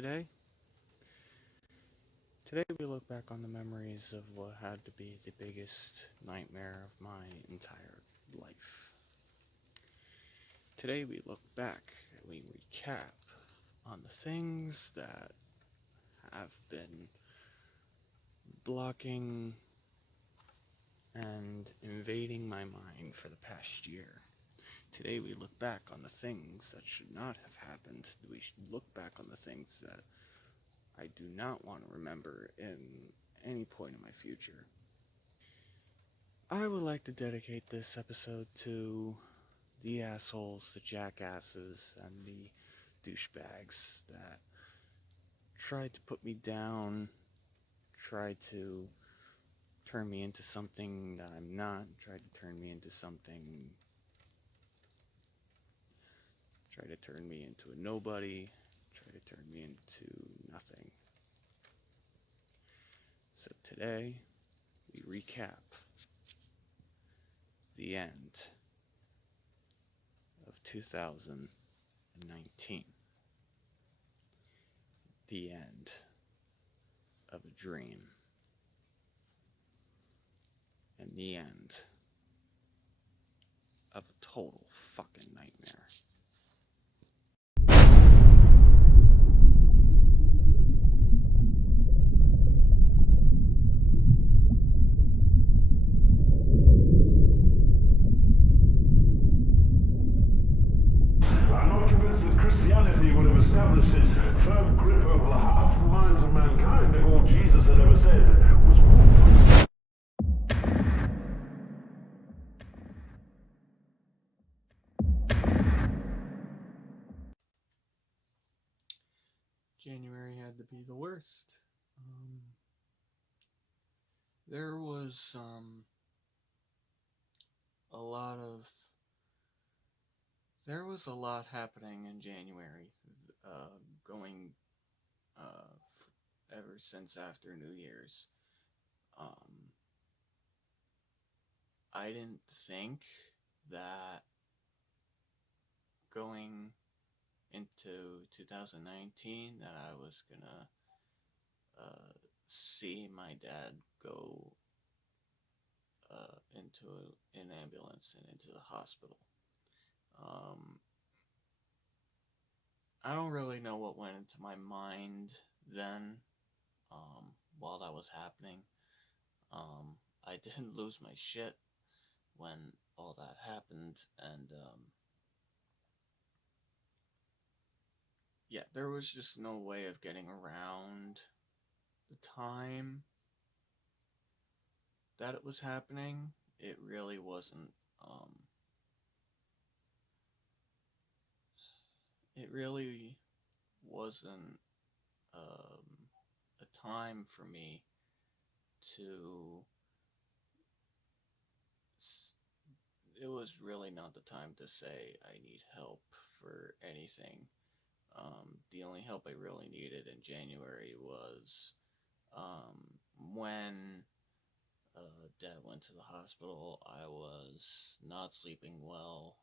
today. Today we look back on the memories of what had to be the biggest nightmare of my entire life. Today we look back and we recap on the things that have been blocking and invading my mind for the past year. Today we look back on the things that should not have happened. We should look back on the things that I do not want to remember in any point in my future. I would like to dedicate this episode to the assholes, the jackasses, and the douchebags that tried to put me down, tried to turn me into something that I'm not, tried to turn me into something, tried to turn me into a nobody, tried to turn me into nothing. So today, we recap the end of 2019. The end of a dream. And the end of a total fucking nightmare. I'm not convinced that Christianity would have established its firm grip over the hearts and minds of mankind if all Jesus had ever said was whoop. January had to be the worst. There was a lot happening in January, going ever since after New Year's. I didn't think that going into 2019 that I was gonna see my dad go into an ambulance and into the hospital. I don't really know what went into my mind then, while that was happening. I didn't lose my shit when all that happened, and yeah, there was just no way of getting around the time that it was happening. It really wasn't, a time for me to, it was really not the time to say I need help for anything. The only help I really needed in January was when Dad went to the hospital. I was not sleeping well.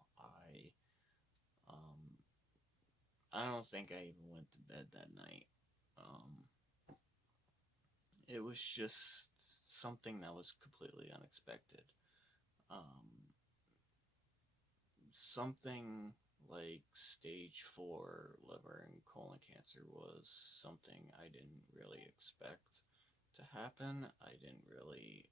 I don't think I even went to bed that night. It was just something that was completely unexpected. Something like stage 4 liver and colon cancer was something I didn't really expect to happen. I didn't really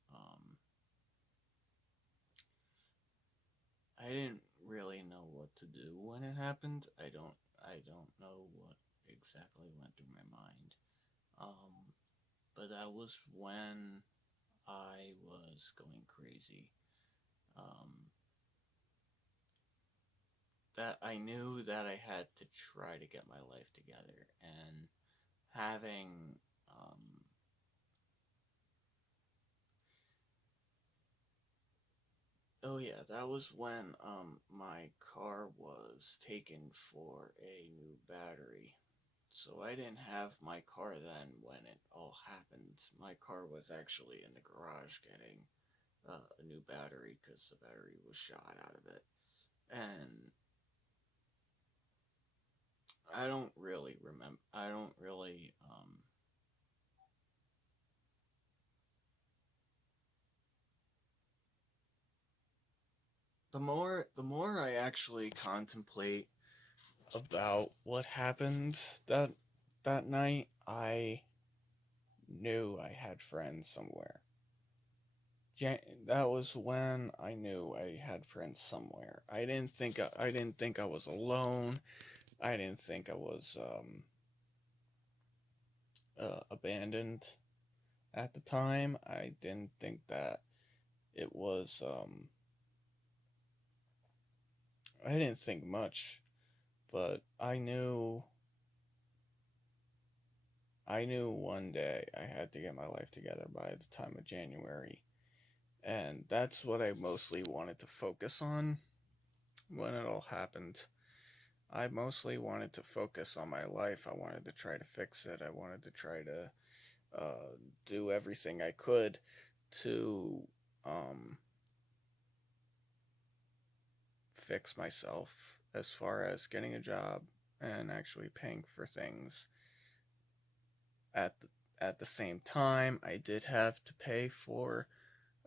know what to do when it happened. I don't know what exactly went through my mind. But that was when I was going crazy. That I knew that I had to try to get my life together, and having oh yeah, that was when my car was taken for a new battery. So I didn't have my car then when it all happened. My car was actually in the garage getting a new battery because the battery was shot out of it. And I don't really remember. I don't really. The more I actually contemplate about what happened that night, I knew I had friends somewhere. That was when I knew I had friends somewhere. I didn't think I was alone. I didn't think I was abandoned at the time. I didn't think that it was. I didn't think much, but I knew one day I had to get my life together by the time of January. And that's what I mostly wanted to focus on when it all happened. I mostly wanted to focus on my life. I wanted to try to fix it. I wanted to try to do everything I could to um, fix myself as far as getting a job and actually paying for things. At the, at the same time, I did have to pay for,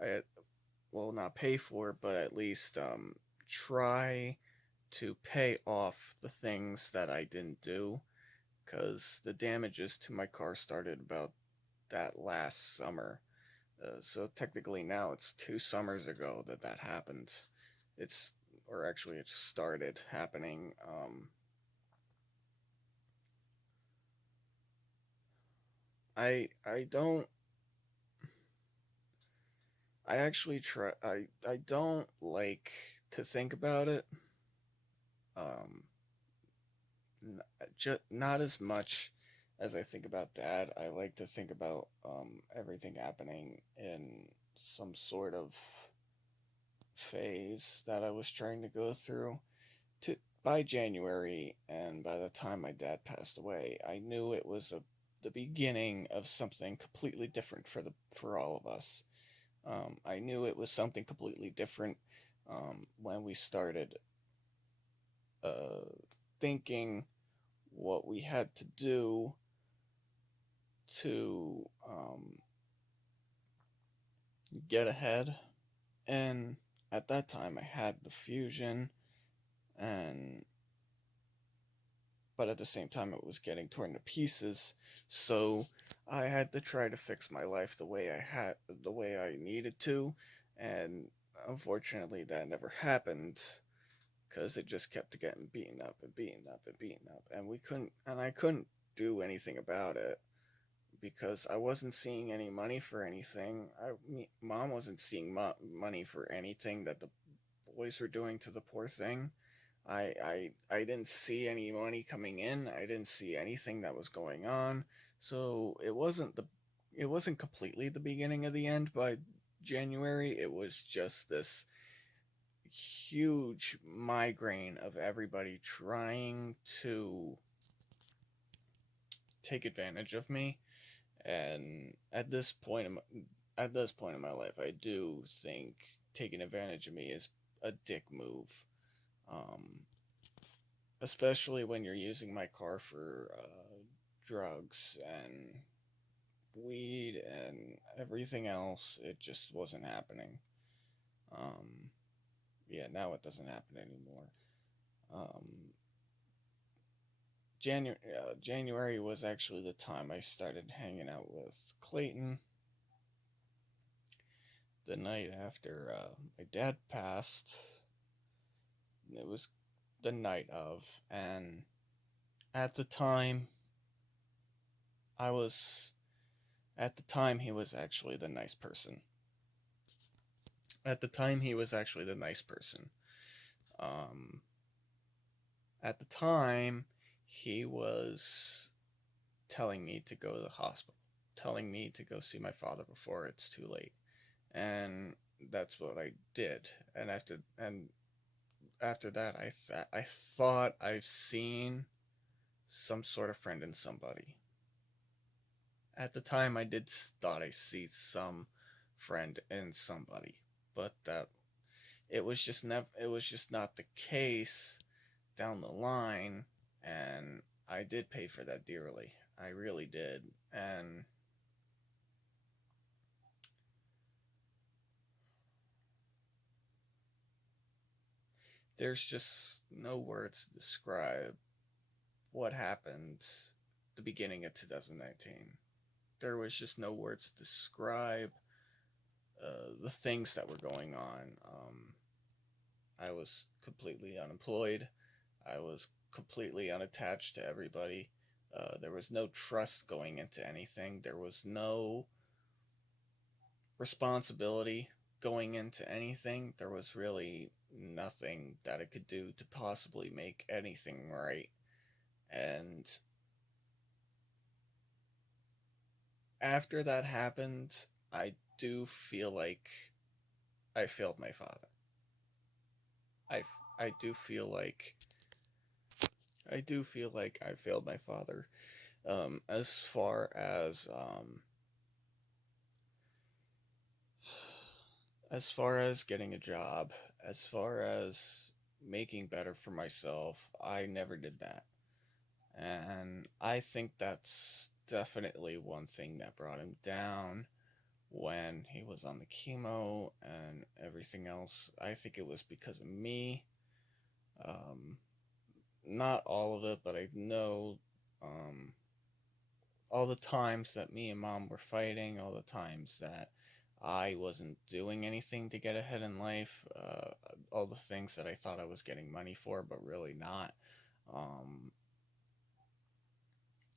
I, well, not pay for, but at least try to pay off the things that I didn't do, because the damages to my car started about that last summer. So technically now it's 2 summers ago that that happened. It's or actually it started happening. I don't. I actually try. I don't like to think about it. Um, just not as much as I think about Dad. I like to think about everything happening in some sort of phase that I was trying to go through. To by January, and by the time my dad passed away, I knew it was the beginning of something completely different for all of us. I knew it was something completely different when we started uh, thinking what we had to do to get ahead. And at that time, I had the fusion, and but at the same time, it was getting torn to pieces. So I had to try to fix my life the way I needed to, and unfortunately, that never happened because it just kept getting beaten up and beaten up and beaten up, and I couldn't do anything about it because I wasn't seeing any money for anything. Mom wasn't seeing money for anything that the boys were doing to the poor thing. I didn't see any money coming in. I didn't see anything that was going on. So it wasn't completely the beginning of the end by January. It was just this huge migraine of everybody trying to take advantage of me. And at this point in my life, I do think taking advantage of me is a dick move. Um, Especially when you're using my car for drugs and weed and everything else. It just wasn't happening. Um, yeah, now it doesn't happen anymore. Um, January was actually the time I started hanging out with Clayton. The night after my dad passed, it was the night of, and at the time, I was at the time he was actually the nice person. At the time, he was actually the nice person. Um, at the time, he was telling me to go to the hospital, telling me to go see my father before it's too late, and that's what I did. And after that, I thought I've seen some sort of friend in somebody. At the time, I did thought I see some friend in somebody, but that it was just not the case down the line, and I did pay for that dearly. I really did. And there's just no words to describe what happened the beginning of 2019. There was just no words to describe the things that were going on. I was completely unemployed. I was completely unattached to everybody. There was no trust going into anything. There was no responsibility going into anything. There was really nothing that I could do to possibly make anything right. And after that happened, I do feel like I failed my father. I, I do feel like I failed my father. As far as getting a job, as far as making better for myself, I never did that. And I think that's definitely one thing that brought him down when he was on the chemo and everything else. I think it was because of me. Um, Not all of it, but I know um, all the times that me and mom were fighting, all the times that I wasn't doing anything to get ahead in life, all the things that I thought I was getting money for, but really not. Um,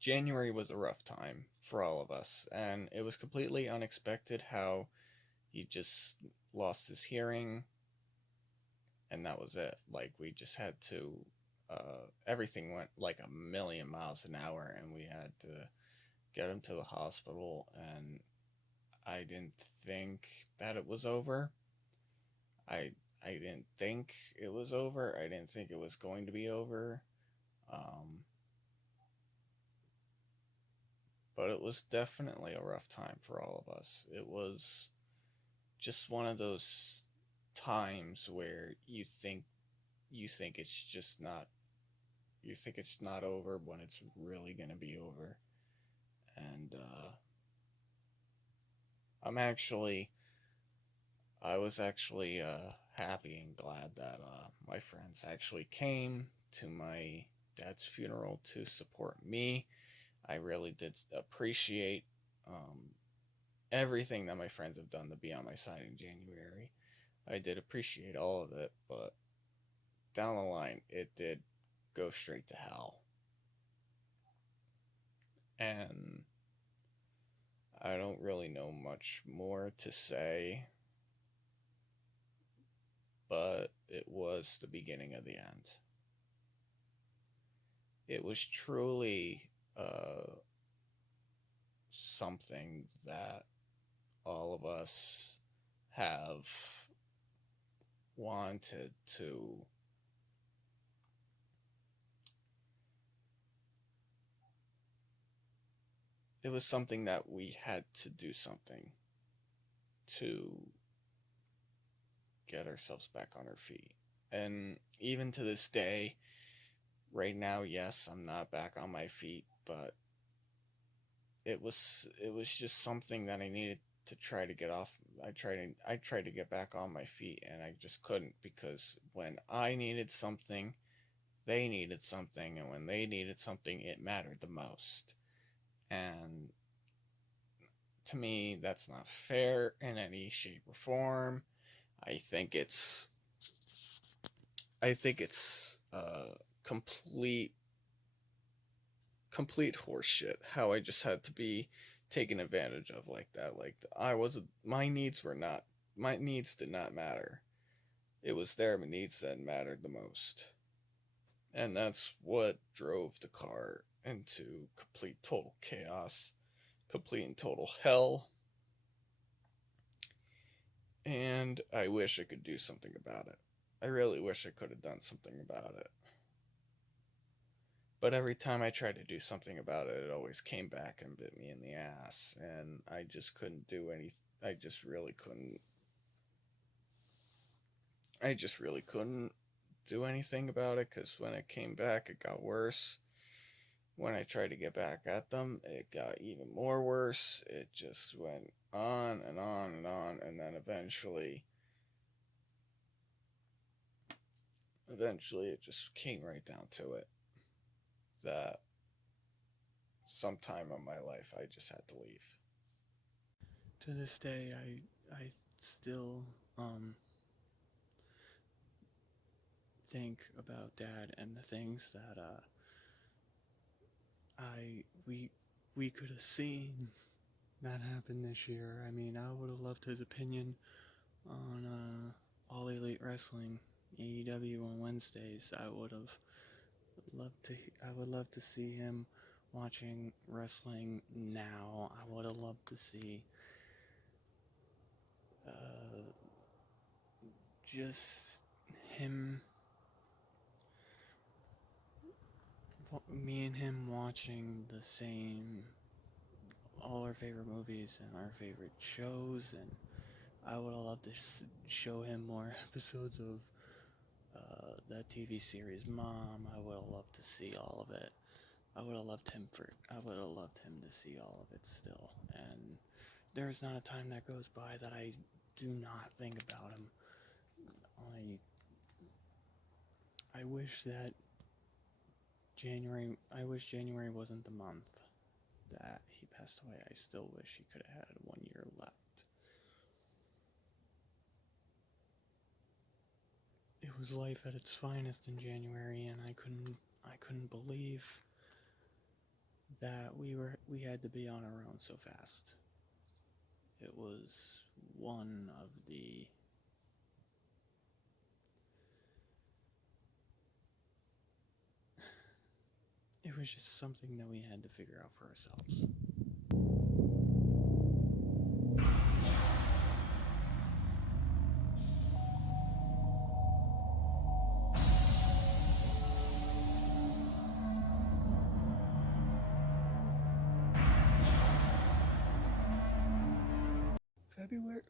January was a rough time for all of us, and it was completely unexpected how he just lost his hearing, and that was it. Like, we just had to, everything went like a million miles an hour, and we had to get him to the hospital, and I didn't think that it was over. I I didn't think it was over. I didn't think it was going to be over. Um, but it was definitely a rough time for all of us. It was just one of those times where you think it's just not you think it's not over when it's really going to be over. And I'm actually I was actually happy and glad that my friends actually came to my dad's funeral to support me. I really did appreciate everything that my friends have done to be on my side in January. I did appreciate all of it, but down the line, it did go straight to hell. And I don't really know much more to say, but it was the beginning of the end. It was truly something that all of us have wanted to it was something that we had to do something to get ourselves back on our feet. And even to this day, right now, yes, I'm not back on my feet, but it was just something that I needed to try to get off. I tried to get back on my feet, and I just couldn't, because when I needed something, they needed something, and when they needed something, it mattered the most. And to me, that's not fair in any shape or form. I think it's I think it's complete horseshit how I just had to be taken advantage of like that. Like, I was my needs did not matter. It was their needs that mattered the most. And that's what drove the car into complete total chaos, complete and total hell. And I wish I could do something about it. I really wish I could have done something about it. But every time I tried to do something about it, it always came back and bit me in the ass. And I just couldn't do any. I just really couldn't. I just really couldn't do anything about it, because when it came back, it got worse. when I tried to get back at them, it got even more worse. It just went on and on and on, and then eventually it just came right down to it that sometime in my life I just had to leave. To this day, I still think about Dad and the things that we could have seen that happen this year. I mean, I would have loved his opinion on All Elite Wrestling, AEW on Wednesdays. I would love to see him watching wrestling now. I would have loved to see just him, me and him watching the same, all our favorite movies and our favorite shows, and I would have loved to show him more episodes of that TV series Mom. I would have loved to see all of it. I would have loved him to see all of it still. And there's not a time that goes by that I do not think about him. I wish January wasn't the month that he passed away. I still wish he could have had 1 year left. It was life at its finest in January, and I couldn't believe that we had to be on our own so fast. It was one of the it was just something that we had to figure out for ourselves.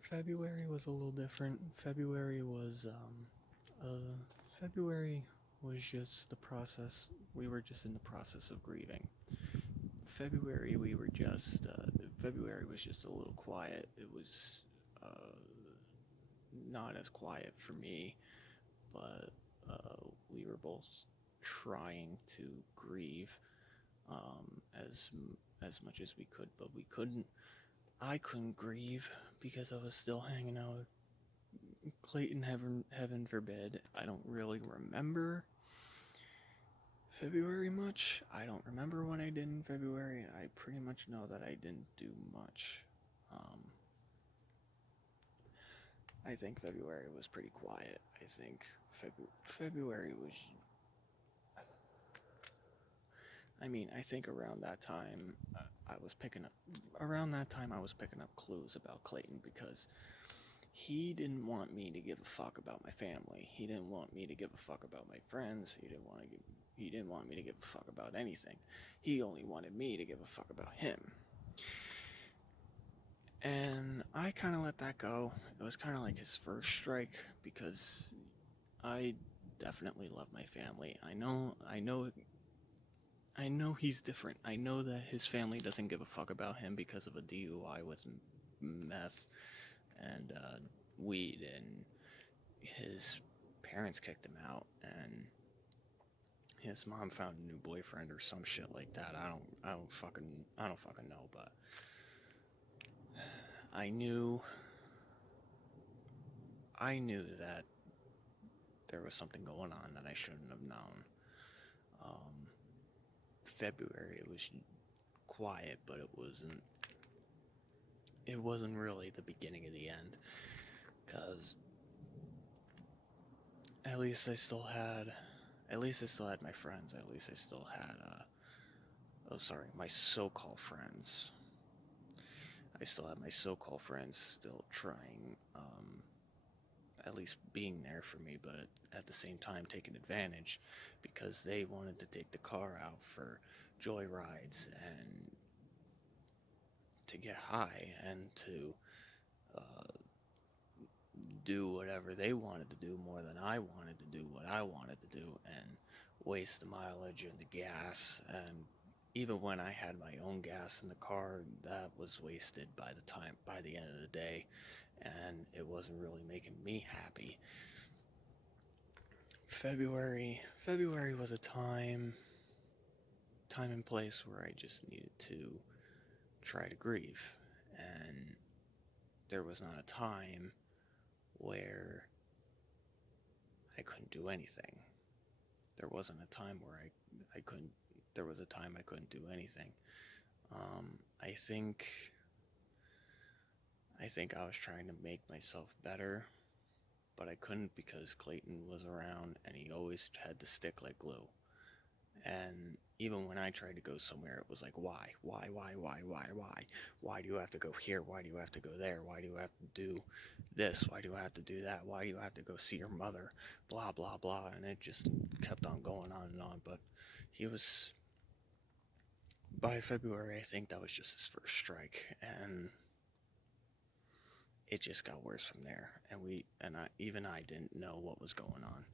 February was a little different. February was just the process. We were just in the process of grieving. February was just a little quiet. It was not as quiet for me, but we were both trying to grieve as much as we could, but we couldn't. I couldn't grieve because I was still hanging out with Clayton. Heaven forbid. I don't really remember February much. I don't remember what I did in February. I pretty much know that I didn't do much. I think February was pretty quiet. I think February was. I mean, I think around that time I was picking up clues about Clayton because he didn't want me to give a fuck about my family. He didn't want me to give a fuck about my friends. He didn't want me to give a fuck about anything. He only wanted me to give a fuck about him. And I kind of let that go. It was kind of like his first strike because I definitely love my family. I know he's different. I know that his family doesn't give a fuck about him because of a DUI with meth and weed, and his parents kicked him out, and his mom found a new boyfriend or some shit like that. I don't fucking know, but I knew that there was something going on that I shouldn't have known. February, it was quiet, but it wasn't really the beginning of the end, because at least I still had my friends. At least I still had my so-called friends. I still had my so-called friends still trying, at least being there for me, but at the same time taking advantage because they wanted to take the car out for joyrides and to get high and to do whatever they wanted to do more than I wanted to do what I wanted to do and waste the mileage and the gas and even when I had my own gas in the car, that was wasted by the end of the day, and it wasn't really making me happy. February was a time and place where I just needed to try to grieve, and there was not a time where I couldn't do anything. There wasn't a time where I couldn't. There was a time I couldn't do anything. Um, I think I think I was trying to make myself better, but I couldn't because Clayton was around and he always had to stick like glue. And even when I tried to go somewhere, it was like, why? Why do you have to go here? Why do you have to go there? Why do you have to do this? Why do I have to do that? Why do you have to go see your mother? Blah, blah, blah. And it just kept on going on and on. But he was, by February, I think that was just his first strike. And it just got worse from there. Even I didn't know what was going on.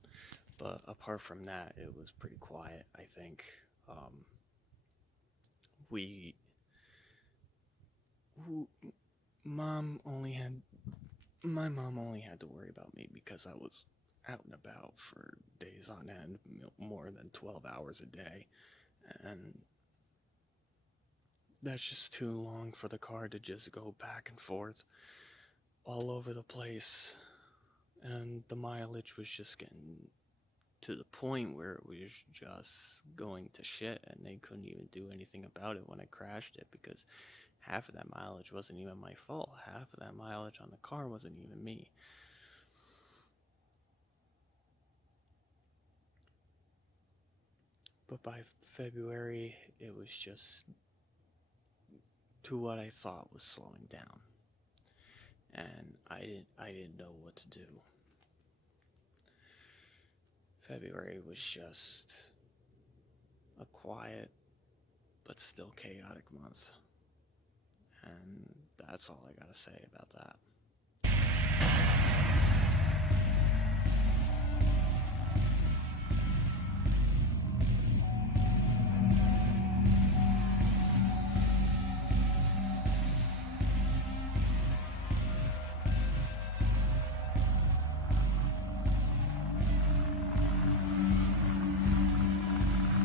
But apart from that, it was pretty quiet, I think. Um, we mom only had my mom only had to worry about me because I was out and about for days on end, more than 12 hours a day, and that's just too long for the car to just go back and forth all over the place. And the mileage was just getting to the point where it was just going to shit, and they couldn't even do anything about it when I crashed it because half of that mileage wasn't even my fault. Half of that mileage on the car wasn't even me. But by February, it was just to what I thought was slowing down, and I didn't know what to do. February was just a quiet but still chaotic month, and that's all I gotta say about that.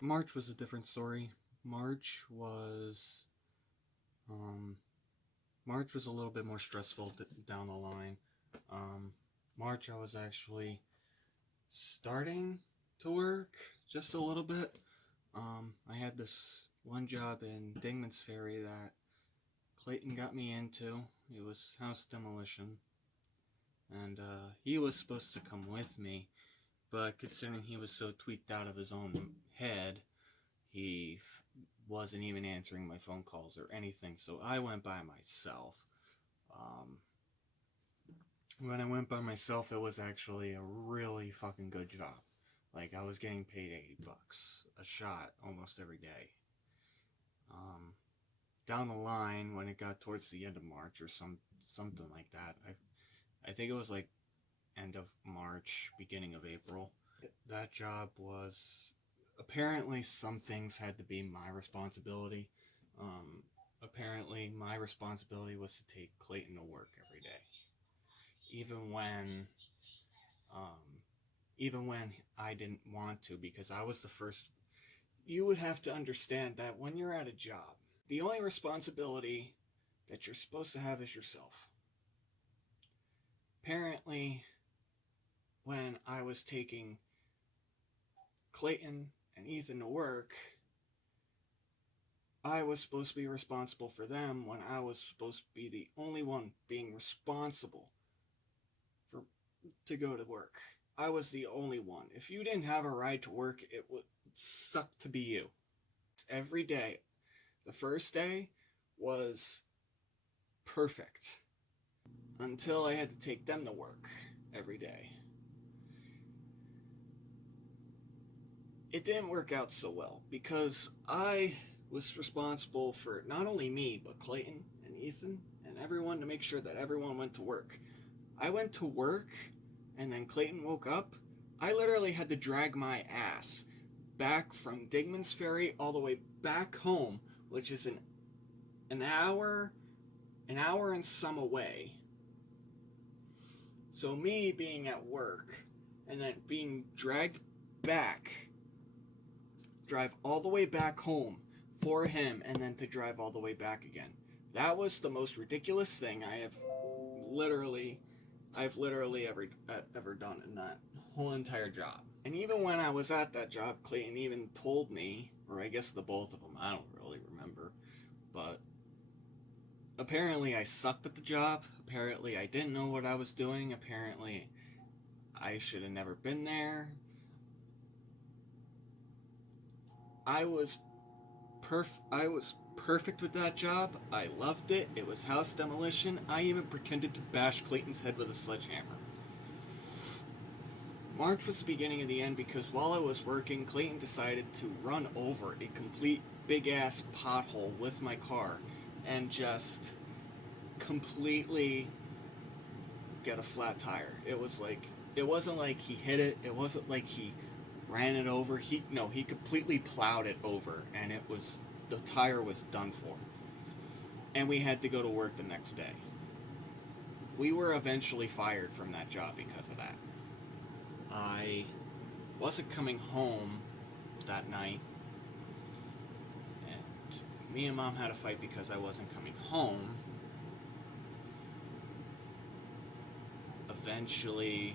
March was a different story. March was March was a little bit more stressful down the line. March I was actually starting to work just a little bit. I had this one job in Dingman's Ferry that Clayton got me into. It was house demolition, and he was supposed to come with me, but considering he was so tweaked out of his own head, he wasn't even answering my phone calls or anything, so I went by myself. When I went by myself, it was actually a really fucking good job. Like, I was getting paid $80 a shot almost every day. Down the line, when it got towards the end of March or something like that, I think it was like end of March, beginning of April. That job was apparently some things had to be my responsibility. Apparently, my responsibility was to take Clayton to work every day, even when I didn't want to, because I was the first. You would have to understand that when you're at a job, the only responsibility that you're supposed to have is yourself. Apparently, when I was taking Clayton and Ethan to work, I was supposed to be responsible for them when I was supposed to be the only one being responsible to go to work. I was the only one. If you didn't have a ride to work, it would suck to be you. Every day, the first day was perfect until I had to take them to work every day. It didn't work out so well because I was responsible for not only me, but Clayton and Ethan and everyone to make sure that everyone went to work. I went to work and then Clayton woke up. I literally had to drag my ass back from Digman's Ferry all the way back home, which is an hour and some away. So me being at work and then being dragged back, drive all the way back home for him, and then to drive all the way back again. That was the most ridiculous thing I've literally ever done in that whole entire job. And even when I was at that job, Clayton even told me, or I guess the both of them, I don't really remember, but apparently I sucked at the job. Apparently I didn't know what I was doing. Apparently I should have never been there. I was perfect with that job. I loved it. It was house demolition. I even pretended to bash Clayton's head with a sledgehammer. March was the beginning of the end because while I was working, Clayton decided to run over a complete big-ass pothole with my car and just completely get a flat tire. It wasn't like he hit it. It wasn't like he ran it over. He completely plowed it over, and the tire was done for. And we had to go to work the next day. We were eventually fired from that job because of that. I wasn't coming home that night, and me and Mom had a fight because I wasn't coming home. Eventually,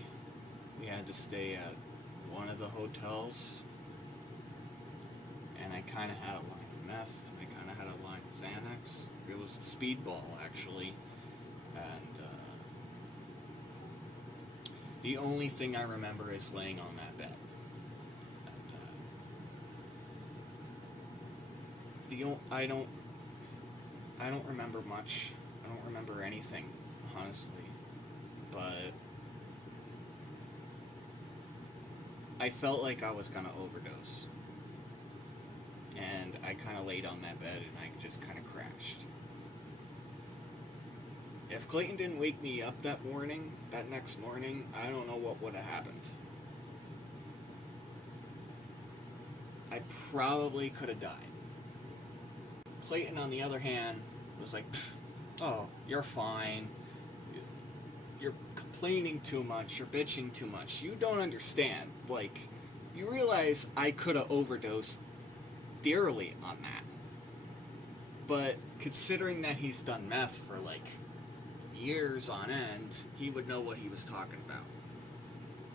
we had to stay at one of the hotels, and I kind of had a line of meth, and I kind of had a line of Xanax. It was a speedball, actually, and the only thing I remember is laying on that bed. And, I don't remember much. I don't remember anything, honestly. But I felt like I was gonna overdose. And I kind of laid on that bed and I just kind of crashed. If Clayton didn't wake me up that next morning, I don't know what would have happened. I probably could have died. Clayton, on the other hand, was like, oh, you're fine. You're complaining too much. You're bitching too much. You don't understand. Like, you realize I could have overdosed dearly on that. But considering that he's done meth for like years on end, he would know what he was talking about.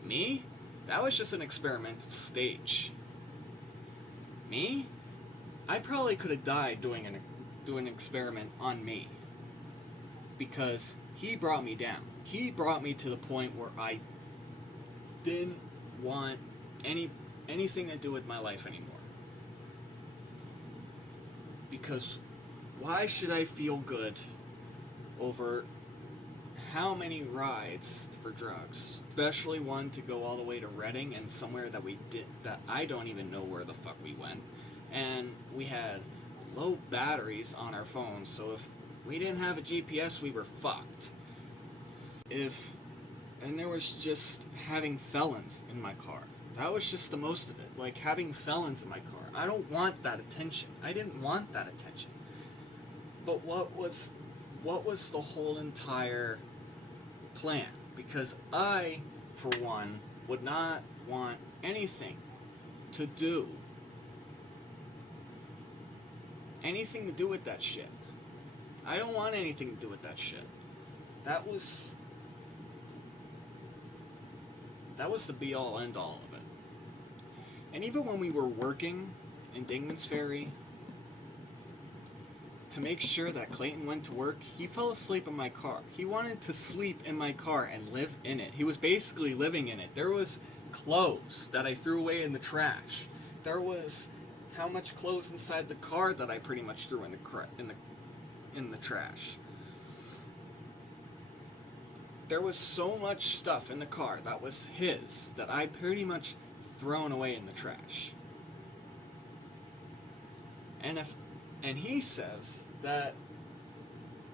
Me? That was just an experimental stage. Me? I probably could have died doing an experiment on me. Because he brought me down. He brought me to the point where I didn't want anything to do with my life anymore. Because why should I feel good over how many rides for drugs? Especially one to go all the way to Reading and somewhere that I don't even know where the fuck we went. And we had low batteries on our phones, so if we didn't have a GPS, we were fucked. And there was just having felons in my car. That was just the most of it. Like, having felons in my car. I don't want that attention. I didn't want that attention. But what was the whole entire plan? Because I, for one, would not want anything to do with that shit. I don't want anything to do with that shit. That was the be-all, end-all of it. And even when we were working in Dingman's Ferry, to make sure that Clayton went to work, he fell asleep in my car. He wanted to sleep in my car and live in it. He was basically living in it. There was clothes that I threw away in the trash. There was how much clothes inside the car that I pretty much threw in the trash. There was so much stuff in the car that was his that I pretty much thrown away in the trash. And he says that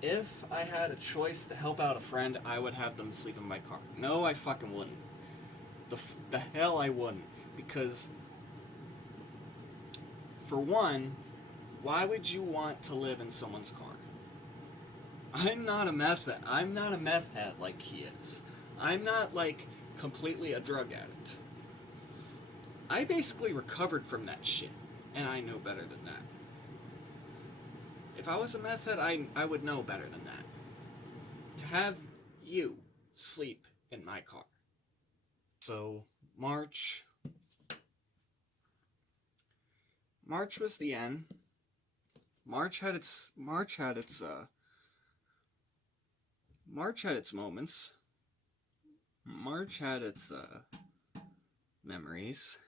if I had a choice to help out a friend, I would have them sleep in my car. No, I fucking wouldn't. The hell I wouldn't. Because For one, why would you want to live in someone's car? I'm not a meth head like he is. I'm not like completely a drug addict. I basically recovered from that shit, and I know better than that. If I was a meth head, I would know better than that. To have you sleep in my car. So March was the end. March had its moments. March had its memories.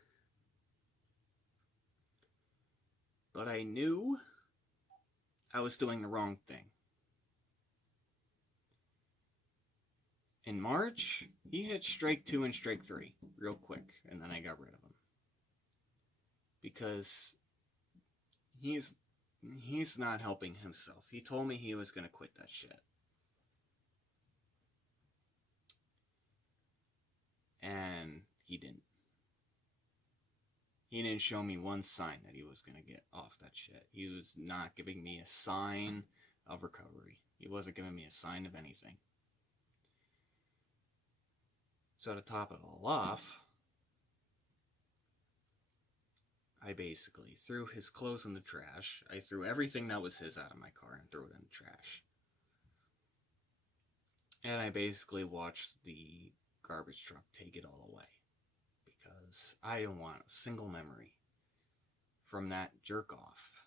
But I knew I was doing the wrong thing. In March, he hit strike 2 and strike 3 real quick, and then I got rid of him. Because he's not helping himself. He told me he was going to quit that shit. And he didn't. He didn't show me one sign that he was going to get off that shit. He was not giving me a sign of recovery. He wasn't giving me a sign of anything. So to top it all off, I basically threw his clothes in the trash. I threw everything that was his out of my car and threw it in the trash. And I basically watched the garbage truck take it all away. Because I don't want a single memory from that jerk off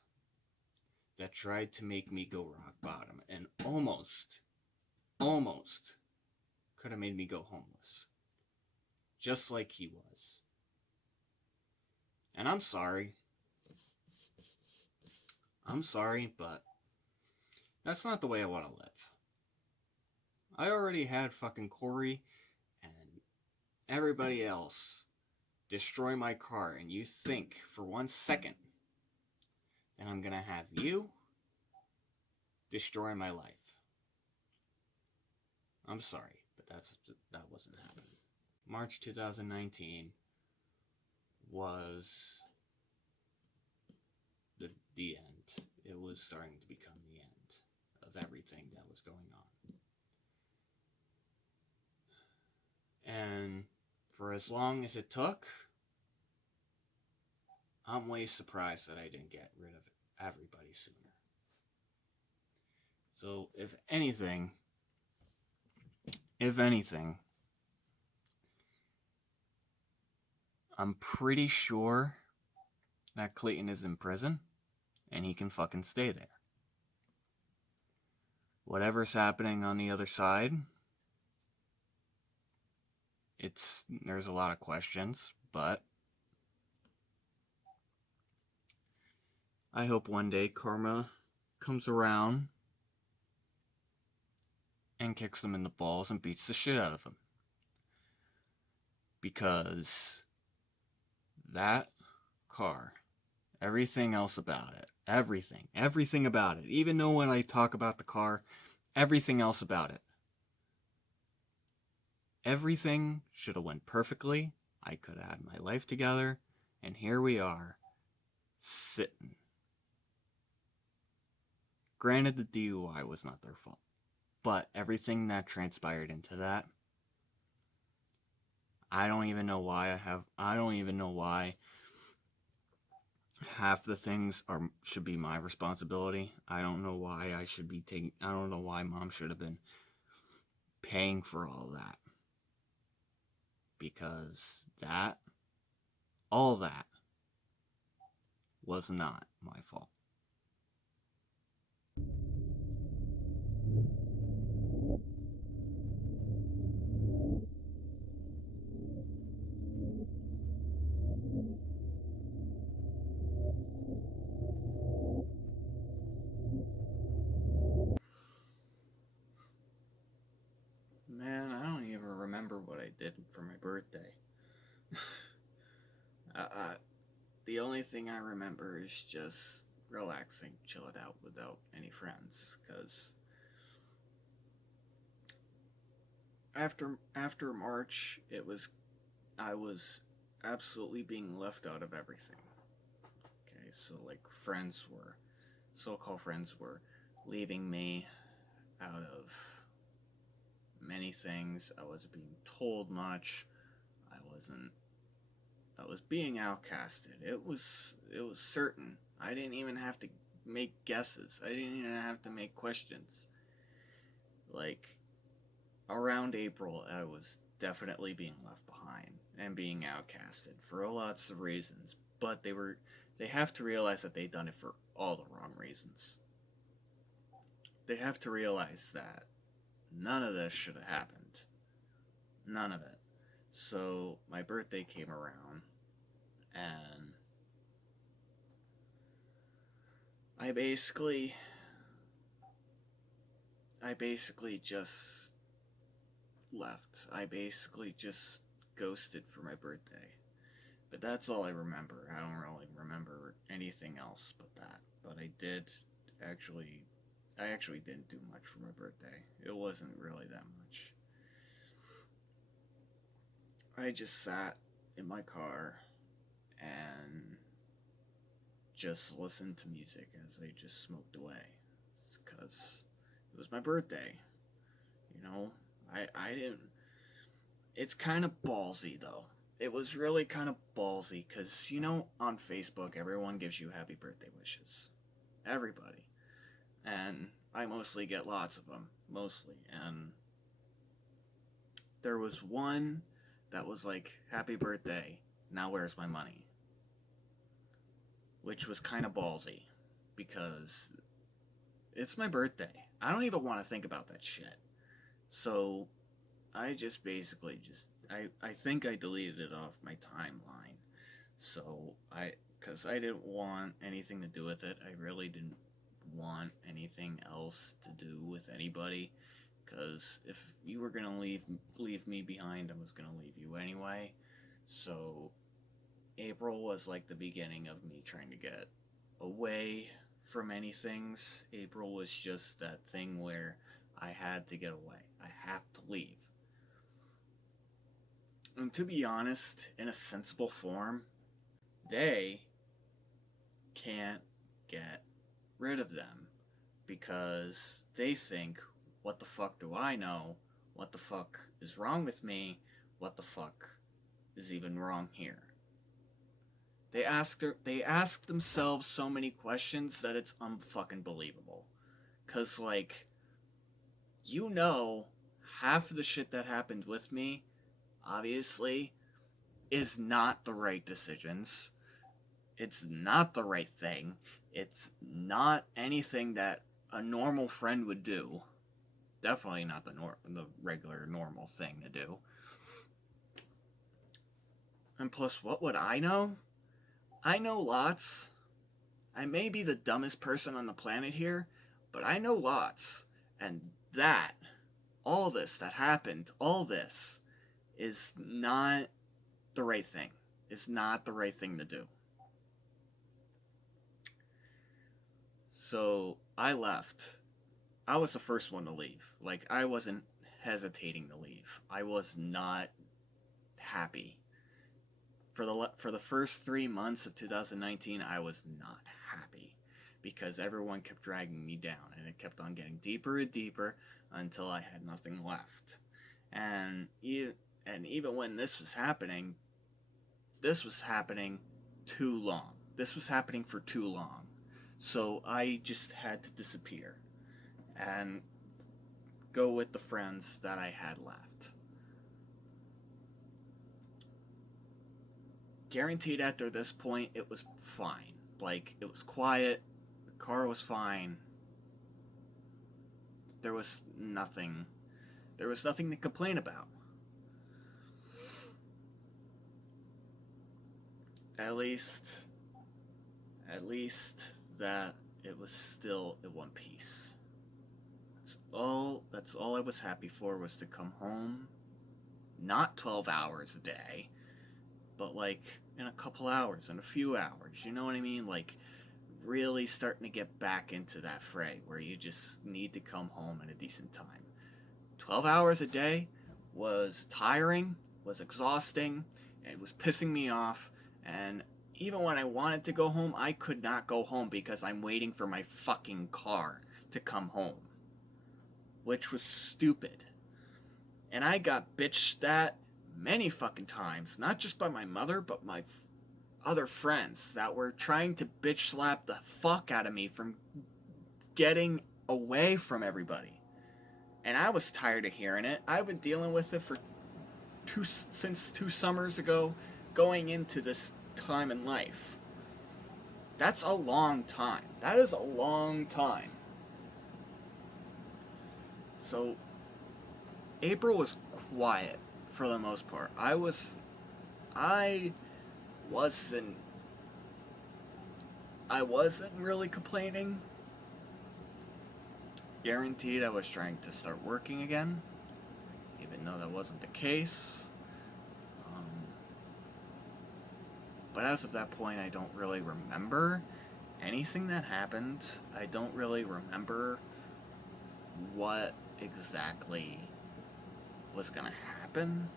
that tried to make me go rock bottom and almost could have made me go homeless. Just like he was. And I'm sorry. But that's not the way I want to live. I already had fucking Corey and everybody else destroy my car, and you think for 1 second that I'm gonna have you destroy my life. I'm sorry, but that wasn't happening. March 2019 was the end. It was starting to become the end of everything that was going on. And for as long as it took, I'm way surprised that I didn't get rid of everybody sooner. So if anything, I'm pretty sure that Clayton is in prison and he can fucking stay there. Whatever's happening on the other side, there's a lot of questions, but I hope one day karma comes around and kicks them in the balls and beats the shit out of them. Because that car, everything else about it, everything about it, even though when I talk about the car, everything else about it, everything should have went perfectly. I could have had my life together, and here we are, sitting. Granted, the DUI was not their fault, but everything that transpired into that, I don't even know why half the things should be my responsibility. I don't know why I don't know why mom should have been paying for all that. Because all that was not my fault. Man, I don't even remember what I did for my birthday. The only thing I remember is just relaxing, chill it out without any friends. Because after March, I was absolutely being left out of everything. Okay, So like so-called friends were leaving me out of many things. I wasn't being told much. I wasn't I was being outcasted. It was certain. I didn't even have to make guesses. I didn't even have to make questions. Like around April, I was definitely being left behind and being outcasted for lots of reasons. But they have to realize that they've done it for all the wrong reasons. They have to realize that none of this should have happened. None of it. So my birthday came around, and I basically I basically just left. I basically just ghosted for my birthday. But that's all I remember. I don't really remember anything else but that. But actually I actually didn't do much for my birthday. It wasn't really that much. I just sat in my car and just listened to music as I just smoked away. It's because it was my birthday. You know, I didn't. It's kind of ballsy though. It was really kind of ballsy because, on Facebook, everyone gives you happy birthday wishes. Everybody. And I mostly get lots of them. Mostly. And there was one that was like, happy birthday. Now where's my money? Which was kind of ballsy because it's my birthday. I don't even want to think about that shit. So I just basically I think I deleted it off my timeline. So because I didn't want anything to do with it. I really didn't want anything else to do with anybody. Because if you were gonna leave me behind, I was gonna leave you anyway. So April was like the beginning of me trying to get away from many things. April was just that thing where I had to get away. I have to leave. And to be honest, in a sensible form, they can't get rid of them because they think, what the fuck do I know? What the fuck is wrong with me? What the fuck is even wrong here? They ask themselves so many questions that it's unfucking believable. Cause like, half of the shit that happened with me, obviously, is not the right decisions. It's not the right thing. It's not anything that a normal friend would do. Definitely not the regular normal thing to do. And plus, what would I know? I know lots. I may be the dumbest person on the planet here, but I know lots. And all this that happened, all this, is not the right thing. It's not the right thing to do. So I left. I was the first one to leave. Like, I wasn't hesitating to leave. I was not happy. For the first 3 months of 2019, I was not happy because everyone kept dragging me down, and it kept on getting deeper and deeper until I had nothing left. And even when this was happening too long. This was happening for too long. So I just had to disappear and go with the friends that I had left. Guaranteed after this point, it was fine. Like, it was quiet, the car was fine. There was nothing to complain about. At least that it was still in one piece. That's all I was happy for, was to come home, not 12 hours a day, but like in a couple hours, in a few hours, you know what I mean? Like, really starting to get back into that fray where you just need to come home at a decent time. 12 hours a day was tiring, was exhausting, and it was pissing me off, and even when I wanted to go home, I could not go home because I'm waiting for my fucking car to come home, which was stupid. And I got bitched at many fucking times, not just by my mother, but my other friends that were trying to bitch slap the fuck out of me from getting away from everybody. And I was tired of hearing it. I've been dealing with it since 2 summers ago, going into this time in life. That's a long time. That is a long time. So April was quiet for the most part. I wasn't really complaining. Guaranteed I was trying to start working again, even though that wasn't the case. But as of that point, I don't really remember anything that happened. I don't really remember what exactly was going to happen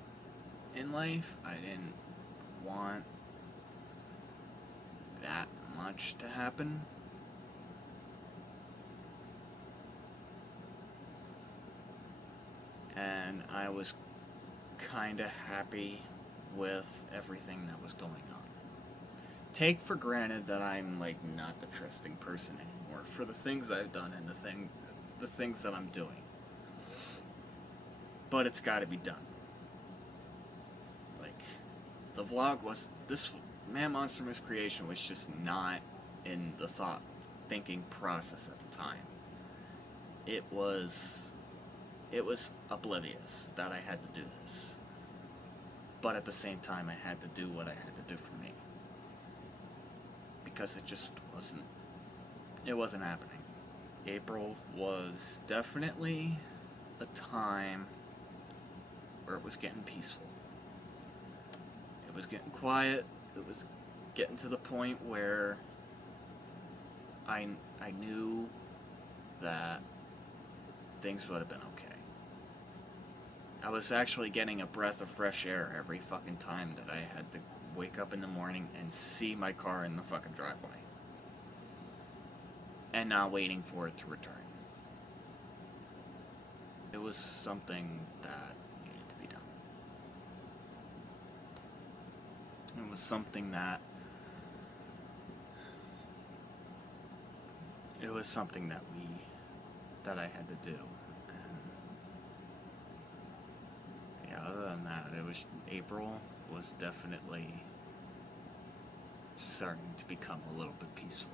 in life. I didn't want that much to happen. And I was kind of happy with everything that was going on. Take for granted that I'm like not the trusting person anymore for the things I've done and the things that I'm doing. But it's got to be done. Like, the vlog was, this Man Monster Miscreation was just not in the thinking process at the time. It was oblivious that I had to do this. But at the same time, I had to do what I had to do for me. Because it just wasn't happening. April was definitely a time where it was getting peaceful. It was getting quiet. It was getting to the point where I knew that things would have been okay. I was actually getting a breath of fresh air every fucking time that I had to wake up in the morning and see my car in the fucking driveway. And not waiting for it to return. It was something that needed to be done. It was something that that I had to do. And yeah, other than that, April was definitely starting to become a little bit peaceful.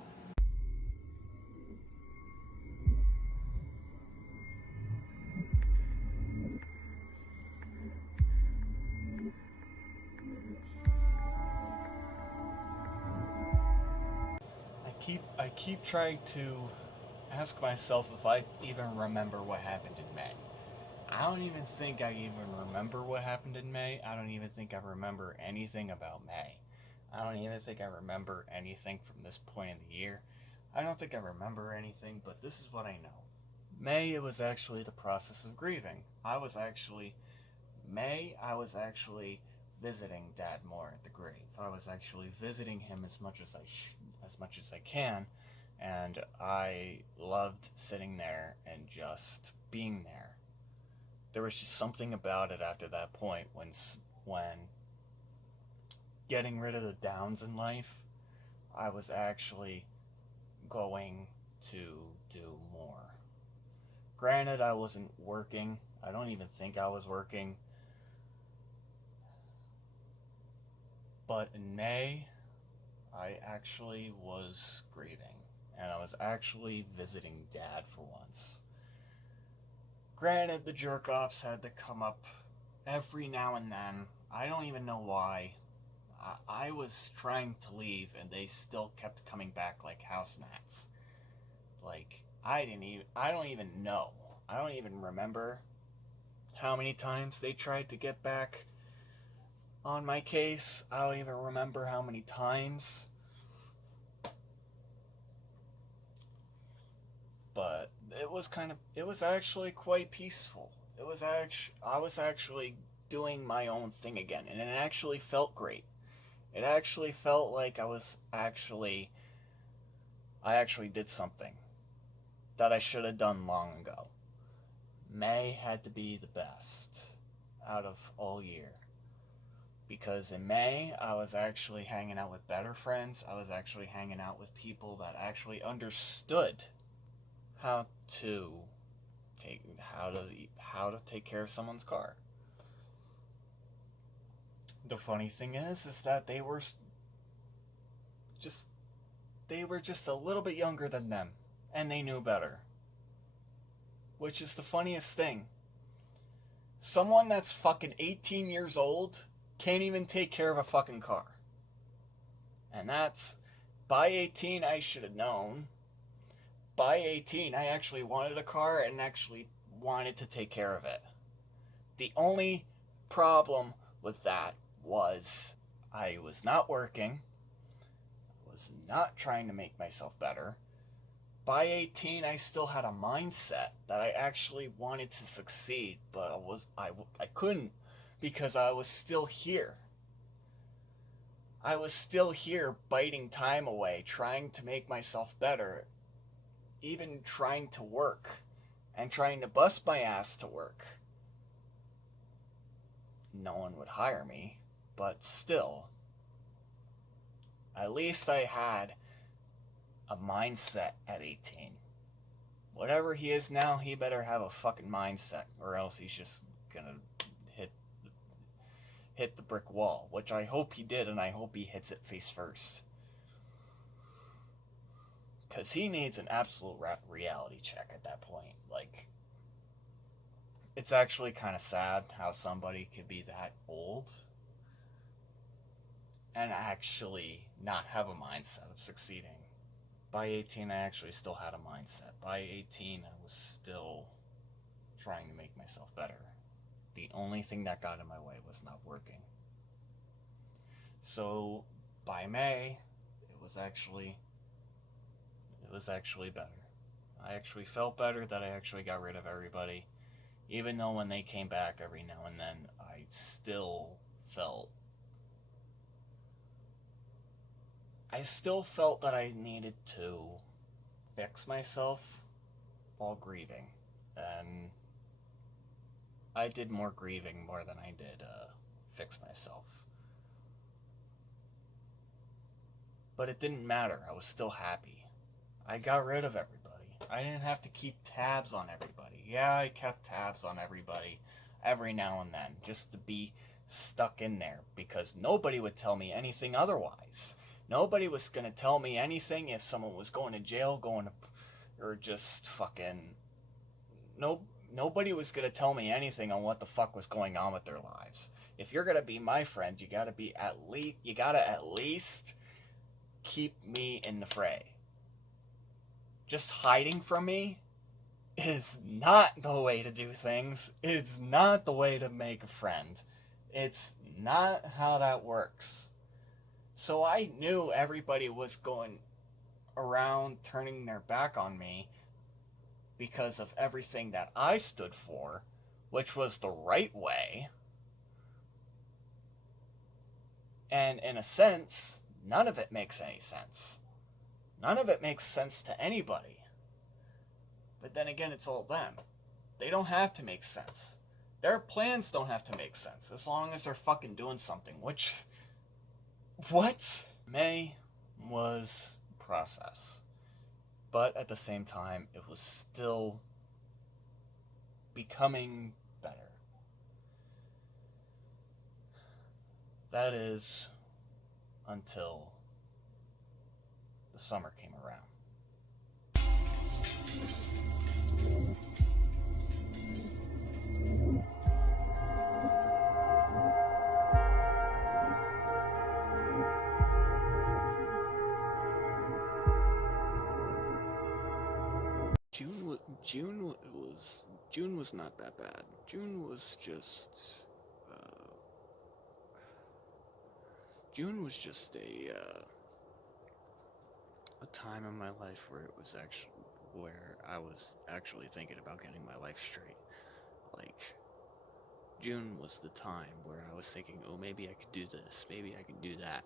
I keep trying to ask myself if I even remember what happened in May. I don't even think I even remember what happened in May. I don't even think I remember anything about May. I don't even think I remember anything from this point in the year. I don't think I remember anything, but this is what I know. May, it was actually the process of grieving. I was actually visiting Dad more at the grave. I was actually visiting him as much as I can, and I loved sitting there and just being there. There was just something about it after that point when getting rid of the downs in life, I was actually going to do more. Granted, I wasn't working. I don't even think I was working. But in May, I actually was grieving. And I was actually visiting Dad for once. Granted, the jerk-offs had to come up every now and then. I don't even know why. I was trying to leave, and they still kept coming back like house gnats. Like, I don't even know. I don't even remember how many times they tried to get back on my case. I don't even remember how many times. But it was actually quite peaceful. I was actually doing my own thing again, and it actually felt great. It actually felt like I actually did something that I should have done long ago. May had to be the best out of all year. Because in May, I was actually hanging out with better friends. I was actually hanging out with people that actually understood how to how to take care of someone's car. The funny thing is that just they were just a little bit younger than them, and they knew better. Which is the funniest thing. Someone that's fucking 18 years old can't even take care of a fucking car. And that's, by 18, I should have known. By 18, I actually wanted a car and actually wanted to take care of it. The only problem with that was I was not working, was not trying to make myself better. By 18, I still had a mindset that I actually wanted to succeed, but I couldn't because I was still here. I was still here biting time away, trying to make myself better, even trying to work and trying to bust my ass to work. No one would hire me, but still, at least I had a mindset at 18. Whatever he is now, he better have a fucking mindset, or else he's just gonna hit the brick wall, which I hope he did, and I hope he hits it face first. Because he needs an absolute reality check at that point. Like, it's actually kind of sad how somebody could be that old and actually not have a mindset of succeeding. By 18, I actually still had a mindset. By 18, I was still trying to make myself better. The only thing that got in my way was not working. So by May, it was actually better. I actually felt better that I actually got rid of everybody. Even though when they came back every now and then, I still felt that I needed to fix myself while grieving. And I did more grieving more than I did fix myself. But it didn't matter. I was still happy. I got rid of everybody. I didn't have to keep tabs on everybody. Yeah, I kept tabs on everybody every now and then just to be stuck in there because nobody would tell me anything otherwise. Nobody was going to tell me anything if someone was going to jail, or just fucking... Nobody was going to tell me anything on what the fuck was going on with their lives. If you're going to be my friend, you got to at least keep me in the fray. Just hiding from me is not the way to do things. It's not the way to make a friend. It's not how that works. So I knew everybody was going around turning their back on me because of everything that I stood for, which was the right way. And in a sense, none of it makes any sense. None of it makes sense to anybody. But then again, it's all them. They don't have to make sense. Their plans don't have to make sense as long as they're fucking doing something, which... What? May was process. But at the same time, it was still becoming better. That is until the summer came around. June was not that bad. June was just a time in my life where I was actually thinking about getting my life straight. Like, June was the time where I was thinking, oh, maybe I could do this, maybe I can do that.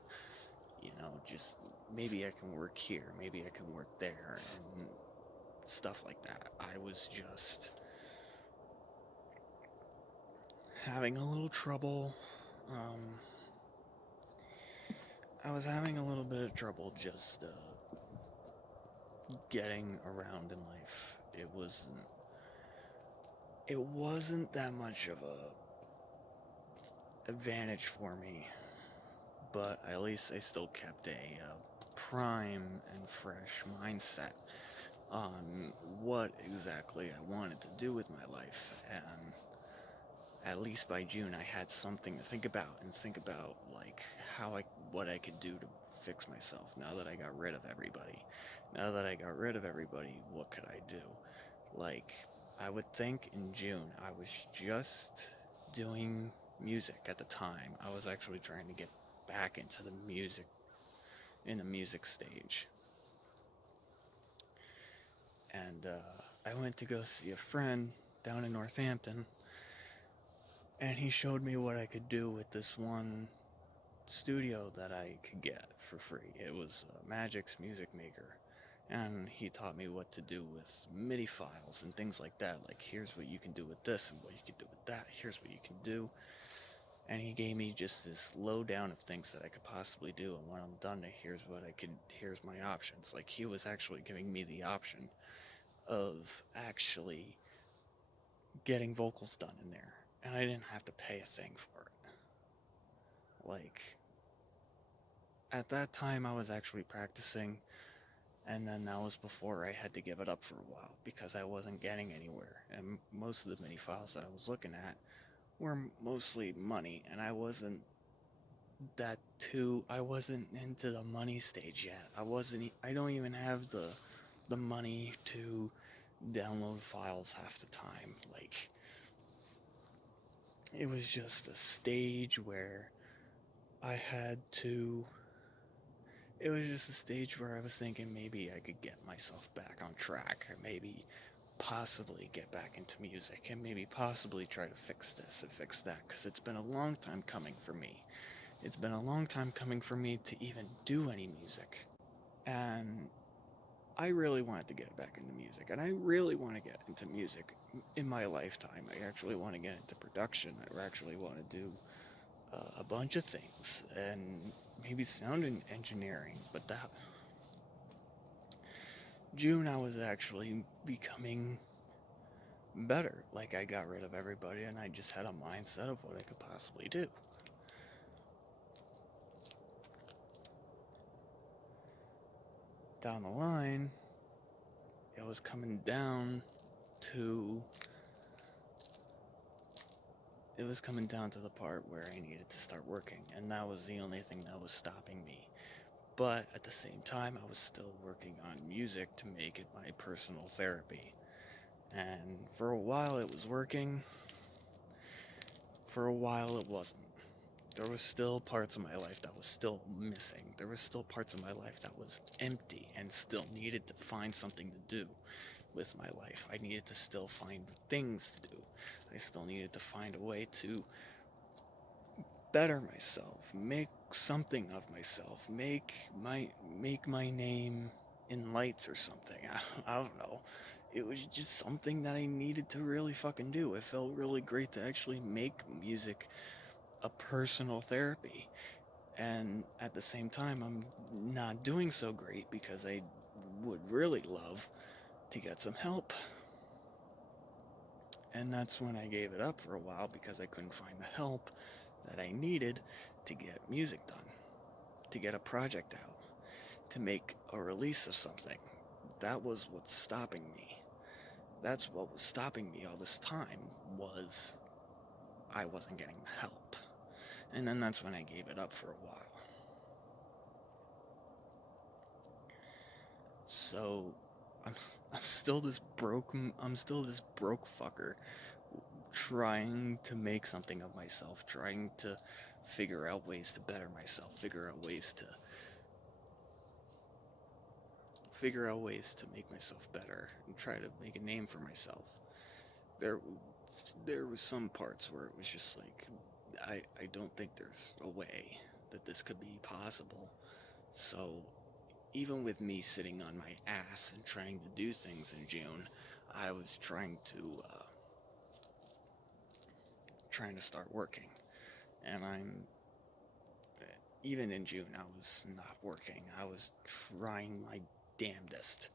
Just maybe I can work here, maybe I can work there, and stuff like that. I was just having a little trouble. I was having a little bit of trouble just getting around in life. It wasn't that much of a advantage for me, but at least I still kept a prime and fresh mindset on what exactly I wanted to do with my life. And at least by June, I had something to think about, and think about like what I could do to fix myself. Now that I got rid of everybody, what could I do? Like, I would think in June, I was just doing music at the time. I was actually trying to get back into the music stage. And I went to go see a friend down in Northampton, and he showed me what I could do with this one studio that I could get for free. It was Magic's Music Maker. And he taught me what to do with MIDI files and things like that. Like, here's what you can do with this and what you can do with that. Here's what you can do. And he gave me just this lowdown of things that I could possibly do. And when I'm done, here's my options. Like, he was actually giving me the option of actually getting vocals done in there. And I didn't have to pay a thing for it. Like, at that time, I was actually practicing. And then that was before I had to give it up for a while because I wasn't getting anywhere. And most of the MIDI files that I was looking at were mostly money, and I wasn't into the money stage yet. I don't even have the money to download files half the time. Like, it was just a stage where I had to it was just a stage where I was thinking maybe I could get myself back on track, or maybe possibly get back into music, and maybe possibly try to fix this and fix that, because it's been a long time coming for me. It's been a long time coming for me to even do any music. And I really wanted to get back into music, and I really want to get into music in my lifetime. I actually want to get into production. I actually want to do a bunch of things, and maybe sound engineering. But that June, I was actually becoming better. Like, I got rid of everybody, and I just had a mindset of what I could possibly do. Down the line, it was coming down to the part where I needed to start working, and that was the only thing that was stopping me. But at the same time, I was still working on music to make it my personal therapy. And for a while it was working, for a while it wasn't. There was still parts of my life that was still missing. There was still parts of my life that was empty and still needed to find something to do with my life. I needed to still find things to do. I still needed to find a way to better myself, make something of myself, make my name in lights or something. I don't know. It was just something that I needed to really fucking do. It felt really great to actually make music a personal therapy. And at the same time, I'm not doing so great because I would really love to get some help. And that's when I gave it up for a while, because I couldn't find the help that I needed to get music done, to get a project out, to make a release of something. That was what's stopping me. That's what was stopping me all this time, was I wasn't getting the help. And then that's when I gave it up for a while. So I'm still this broke fucker, trying to make something of myself, trying to figure out ways to better myself, figure out ways to make myself better and try to make a name for myself. there was some parts where it was just like, I don't think there's a way that this could be possible. So even with me sitting on my ass and trying to do things in June, I was trying to start working, and I'm even in June I was not working. I was trying my damnedest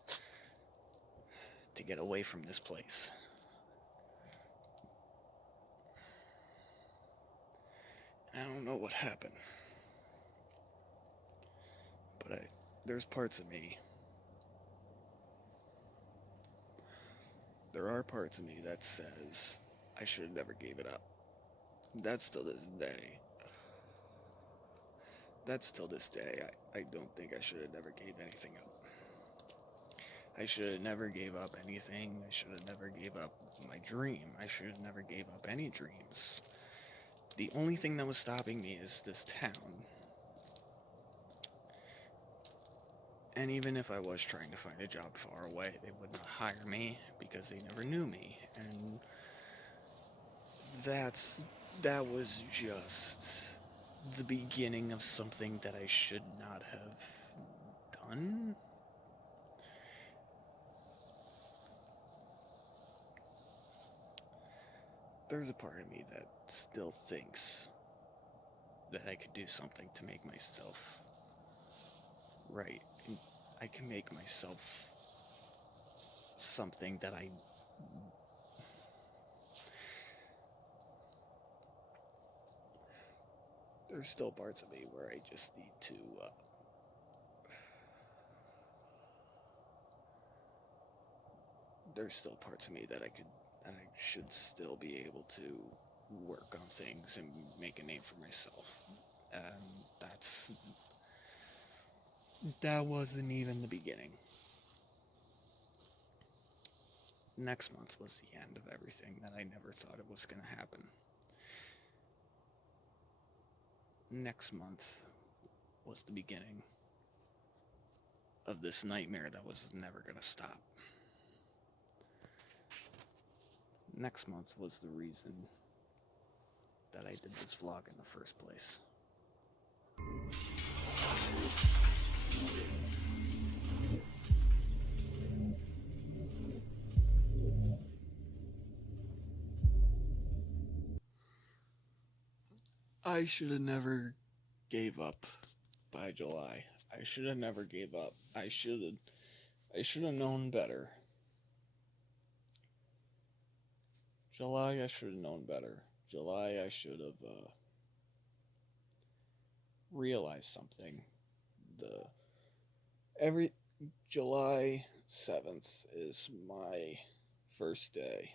to get away from this place. I don't know what happened, but there's parts of me. There are parts of me that says I should have never gave it up. That's till this day. That's till this day. I don't think I should have never gave anything up. I should have never gave up anything. I should have never gave up my dream. I should have never gave up any dreams. The only thing that was stopping me is this town. And even if I was trying to find a job far away, they would not hire me because they never knew me. And that was just the beginning of something that I should not have done. There's a part of me that still thinks that I could do something to make myself right. And I can make myself something that there's still parts of me where I just need to there's still parts of me that I should still be able to work on things and make a name for myself. And that wasn't even the beginning. Next month was the end of everything that I never thought it was going to happen. Next month was the beginning of this nightmare that was never going to stop. Next month was the reason that I did this vlog in the first place. I should have never gave up by July. I should have never gave up. I should have known better. July, I should have known better. July, I should have realized something. Every July 7th is my first day.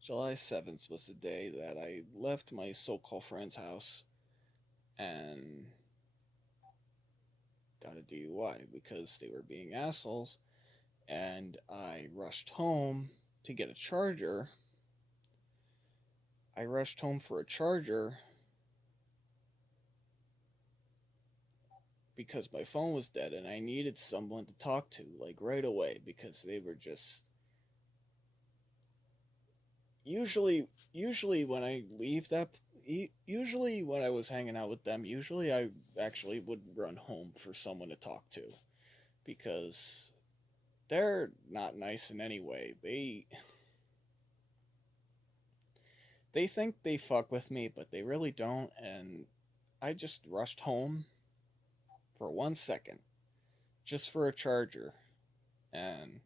July 7th was the day that I left my so-called friend's house and got a DUI because they were being assholes, and I rushed home to get a charger. I rushed home for a charger because my phone was dead and I needed someone to talk to, like, right away, because they were just usually when I leave that usually when I was hanging out with them, usually I actually would run home for someone to talk to, because they're not nice in any way. They think they fuck with me, but they really don't. And I just rushed home for 1 second just for a charger, and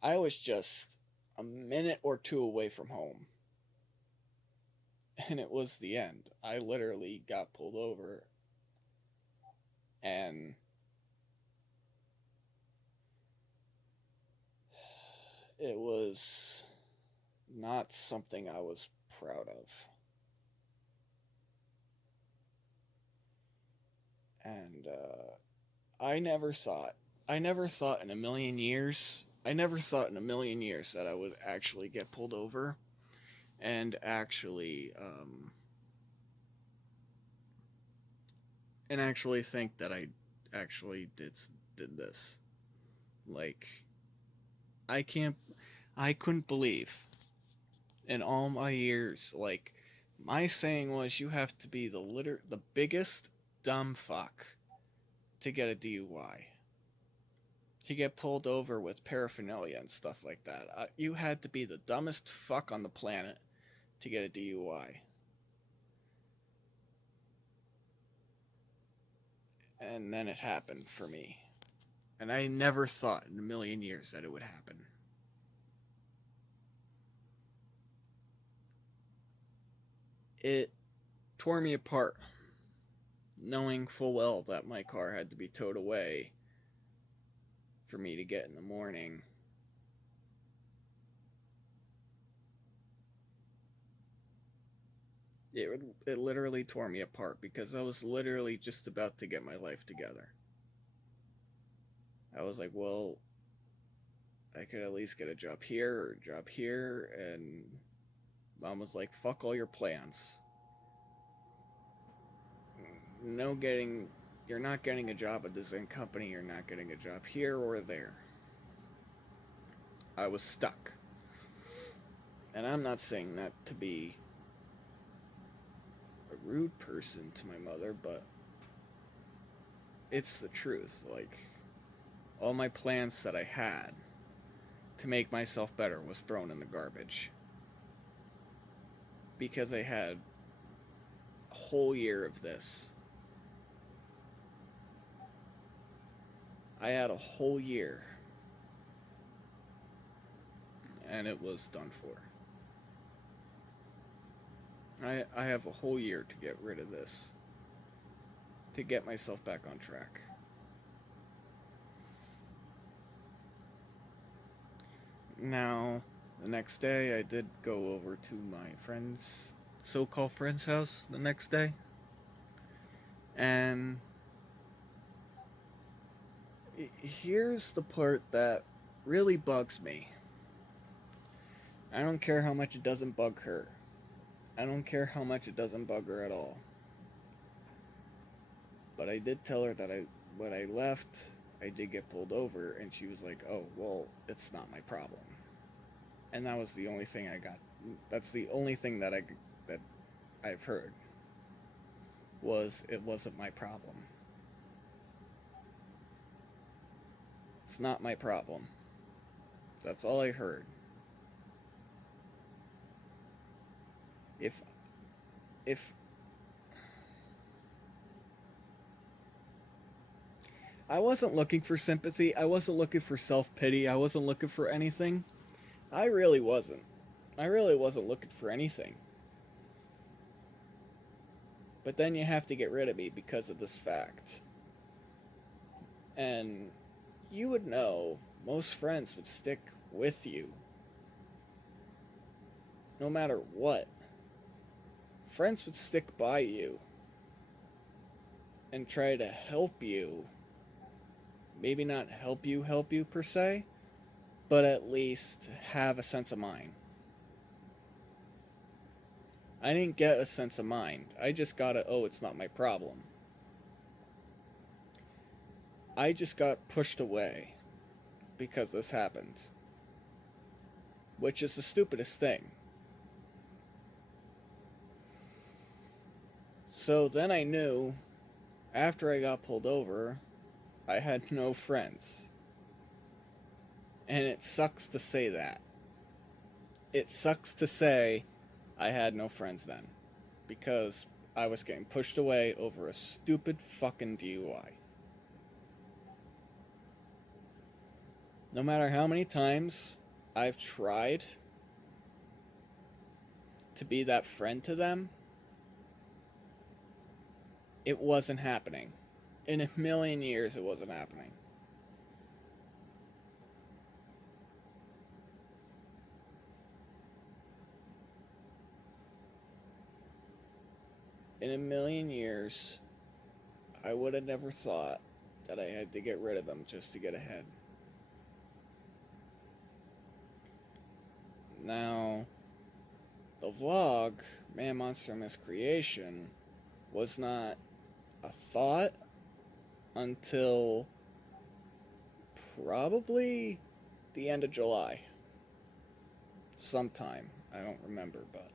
I was just a minute or two away from home, and it was the end. I literally got pulled over, and it was not something I was proud of. And I never thought in a million years, that I would actually get pulled over and actually think that I actually did this. Like, I can't I couldn't believe in all my years, like, my saying was you have to be the biggest dumb fuck to get a DUI. To get pulled over with paraphernalia and stuff like that. You had to be the dumbest fuck on the planet to get a DUI. And then it happened for me. And I never thought in a million years that it would happen. It tore me apart, knowing full well that my car had to be towed away for me to get in the morning. It literally tore me apart because I was literally just about to get my life together. I was like, well, I could at least get a job here or a job here, and Mom was like, fuck all your plans. No getting, you're not getting a job at the same company, you're not getting a job here or there. I was stuck. And I'm not saying that to be a rude person to my mother, but it's the truth. Like, all my plans that I had to make myself better was thrown in the garbage. Because I had a whole year of this. I had a whole year. And it was done for. I have a whole year to get rid of this. To get myself back on track. Now, the next day I did go over to my friend's, so-called friend's house the next day. And here's the part that really bugs me. I don't care how much it doesn't bug her. I don't care how much it doesn't bug her at all. But I did tell her that when I left, I did get pulled over, and she was like, oh, well, it's not my problem. And that was the only thing I got. That's the only thing that I've heard. Was it wasn't my problem. It's not my problem. That's all I heard. If I wasn't looking for sympathy, I wasn't looking for self-pity, I wasn't looking for anything. I really wasn't. I really wasn't looking for anything. But then you have to get rid of me because of this fact. And you would know, most friends would stick with you. No matter what. Friends would stick by you. And try to help you. Maybe not help you per se, but at least have a sense of mind. I didn't get a sense of mind. I just got it's not my problem. I just got pushed away because this happened. Which is the stupidest thing. So then I knew, after I got pulled over, I had no friends. And it sucks to say that. It sucks to say I had no friends then. Because I was getting pushed away over a stupid fucking DUI. No matter how many times I've tried to be that friend to them, it wasn't happening. In a million years, it wasn't happening. In a million years, I would have never thought that I had to get rid of them just to get ahead. Now, the vlog, Man Monster Miscreation, was not a thought until probably the end of July. sometime. I don't remember, but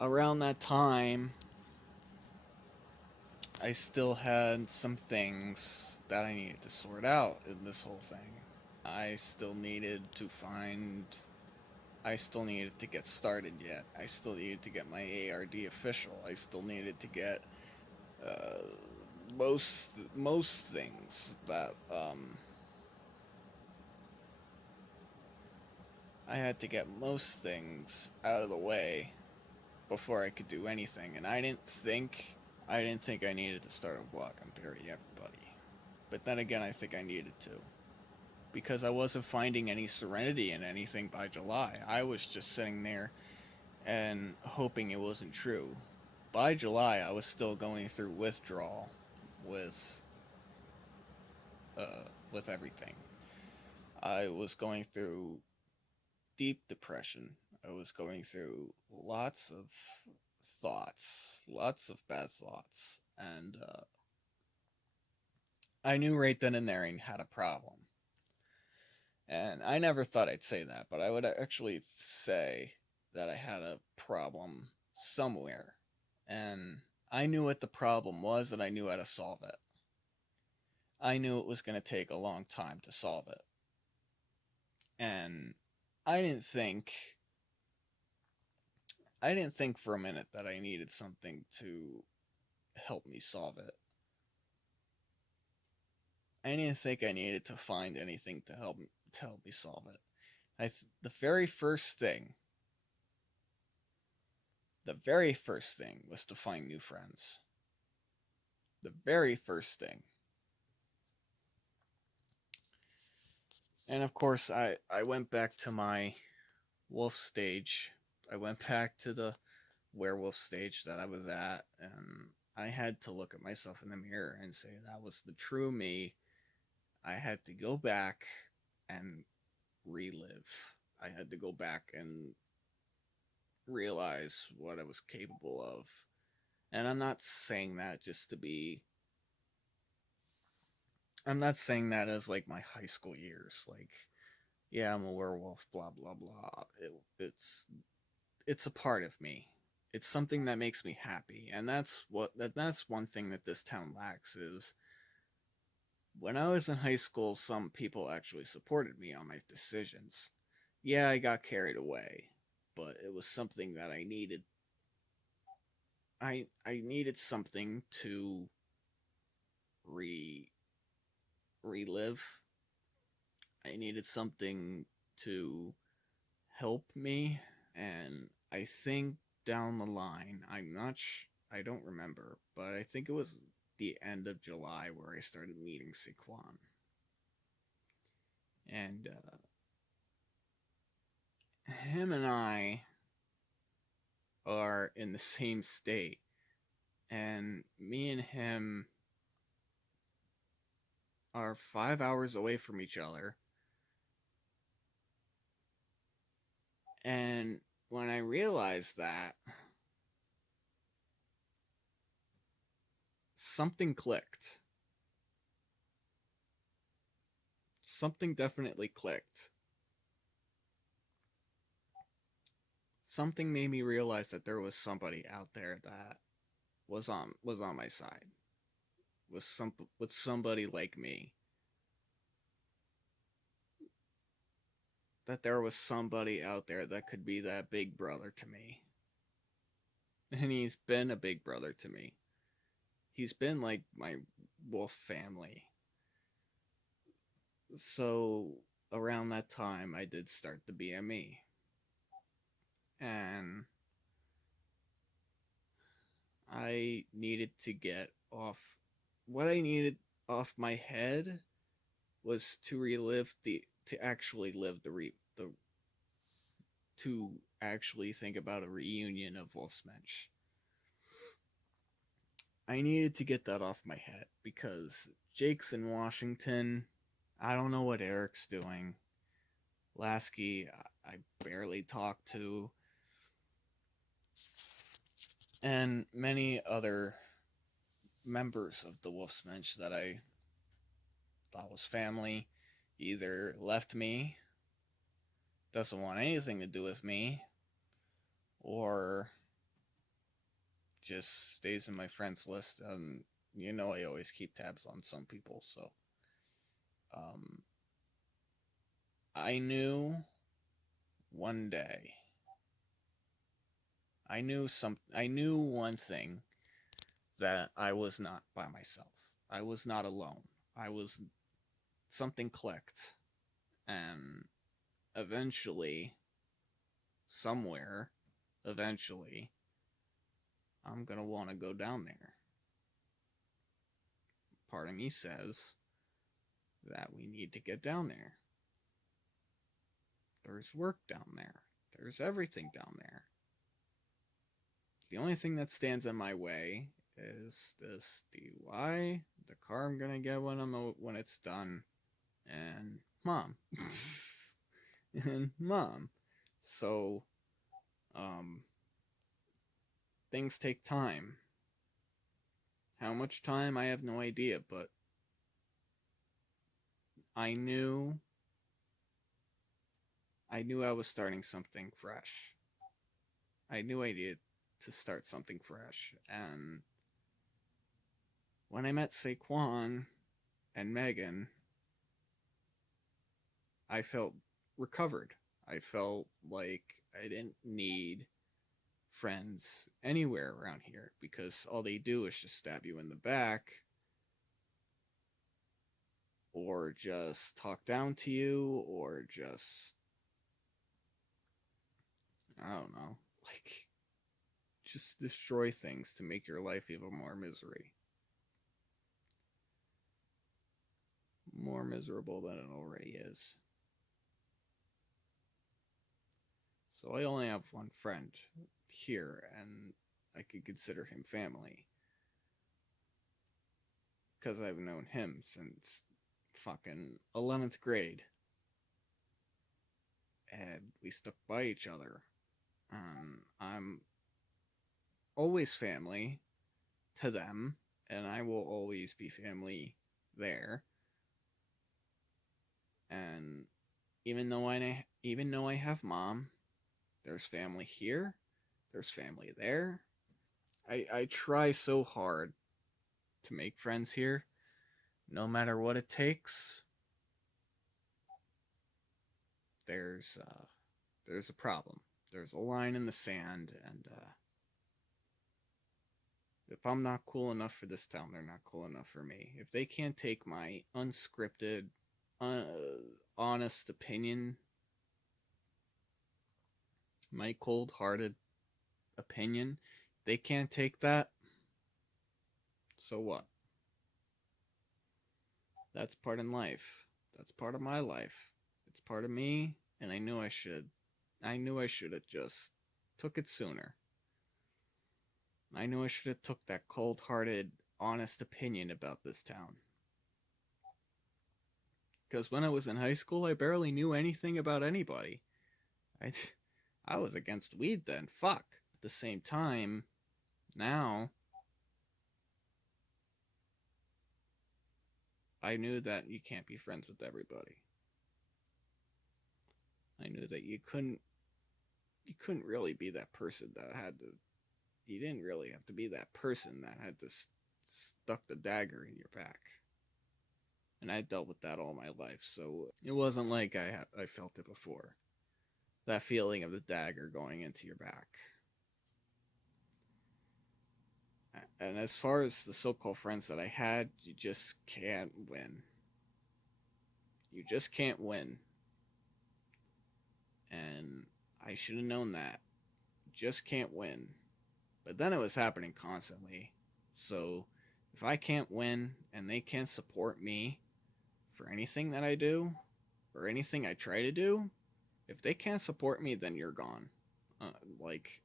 around that time, I still had some things that I needed to sort out in this whole thing. I still needed to find. I still needed to get started yet. I still needed to get my ARD official. I still needed to get uh, most things that I had to get most things out of the way before I could do anything. And I didn't think I needed to start a blog and bury everybody. But then again, I think I needed to because I wasn't finding any serenity in anything by July. I was just sitting there and hoping it wasn't true. By July, I was still going through withdrawal with with everything. I was going through deep depression. I was going through lots of thoughts, lots of bad thoughts, and I knew right then and there I had a problem. And I never thought I'd say that, but I would actually say that I had a problem somewhere. And I knew what the problem was and I knew how to solve it. I knew it was going to take a long time to solve it. And I didn't think I didn't think for a minute that I needed something to help me solve it. I didn't think I needed to find anything to help me solve it. The very first thing was to find new friends. The very first thing. And of course, I went back to my wolf stage. I went back to the werewolf stage that I was at, and I had to look at myself in the mirror and say that was the true me. I had to go back and relive. I had to go back and realize what I was capable of. And I'm not saying that as like my high school years. Like, yeah, I'm a werewolf, blah, blah, blah. It's a part of me. It's something that makes me happy. And that's one thing that this town lacks is when I was in high school, some people actually supported me on my decisions. Yeah, I got carried away, but it was something that I needed. I needed something to re relive. I needed something to help me, and I think down the line, I don't remember, but I think it was the end of July where I started meeting Saquon, and him and I are in the same state, and me and him are 5 hours away from each other. And when I realized that, something clicked. Something definitely clicked. Something made me realize that there was somebody out there that was on my side. With somebody like me. That there was somebody out there that could be that big brother to me. And he's been a big brother to me. He's been like my wolf family. So around that time I did start the BME. And I needed to get off what I needed off my head was to relive the to actually live the to actually think about a reunion of Wolfsmensch. I needed to get that off my head because Jake's in Washington. I don't know what Eric's doing. Lasky, I barely talk to. And many other members of the Wolfsmensch that I thought was family either left me, doesn't want anything to do with me, or just stays in my friends list. You know, I always keep tabs on some people, so um, I knew one day. I knew one thing, that I was not by myself. I was not alone. I was something clicked, and eventually, somewhere, eventually, I'm gonna want to go down there. Part of me says that we need to get down there. There's work down there. There's everything down there. The only thing that stands in my way is this DUI, the car I'm gonna get when it's done, and mom. And mom. So, um, things take time. How much time, I have no idea, but I knew I was starting something fresh. I knew I needed to start something fresh. And when I met Saquon and Megan, I felt recovered. I felt like I didn't need friends anywhere around here, because all they do is just stab you in the back, or just talk down to you, or just, I don't know, like, just destroy things to make your life even more misery. More miserable than it already is. So I only have one friend here, and I could consider him family, because I've known him since fucking 11th grade. And we stuck by each other. I'm always family to them, and I will always be family there. And even though I have mom, there's family here, there's family there. I try so hard to make friends here, no matter what it takes. There's a problem. There's a line in the sand, and if I'm not cool enough for this town, they're not cool enough for me. If they can't take my unscripted, uh, honest opinion, my cold-hearted opinion, they can't take that, so what? That's part in life. That's part of my life. It's part of me, and I knew I should. I knew I should have just took it sooner. I knew I should have took that cold-hearted, honest opinion about this town. Because when I was in high school, I barely knew anything about anybody. I, I was against weed then. Fuck. At the same time, now, I knew that you can't be friends with everybody. I knew that you couldn't really be that person that had to, you didn't really have to be that person that had to stuck the dagger in your back. And I dealt with that all my life, so it wasn't like I felt it before. That feeling of the dagger going into your back. And as far as the so-called friends that I had, you just can't win. You just can't win. And I should have known that. Just can't win. But then it was happening constantly. So if I can't win and they can't support me for anything that I do, or anything I try to do, if they can't support me, then you're gone. Like,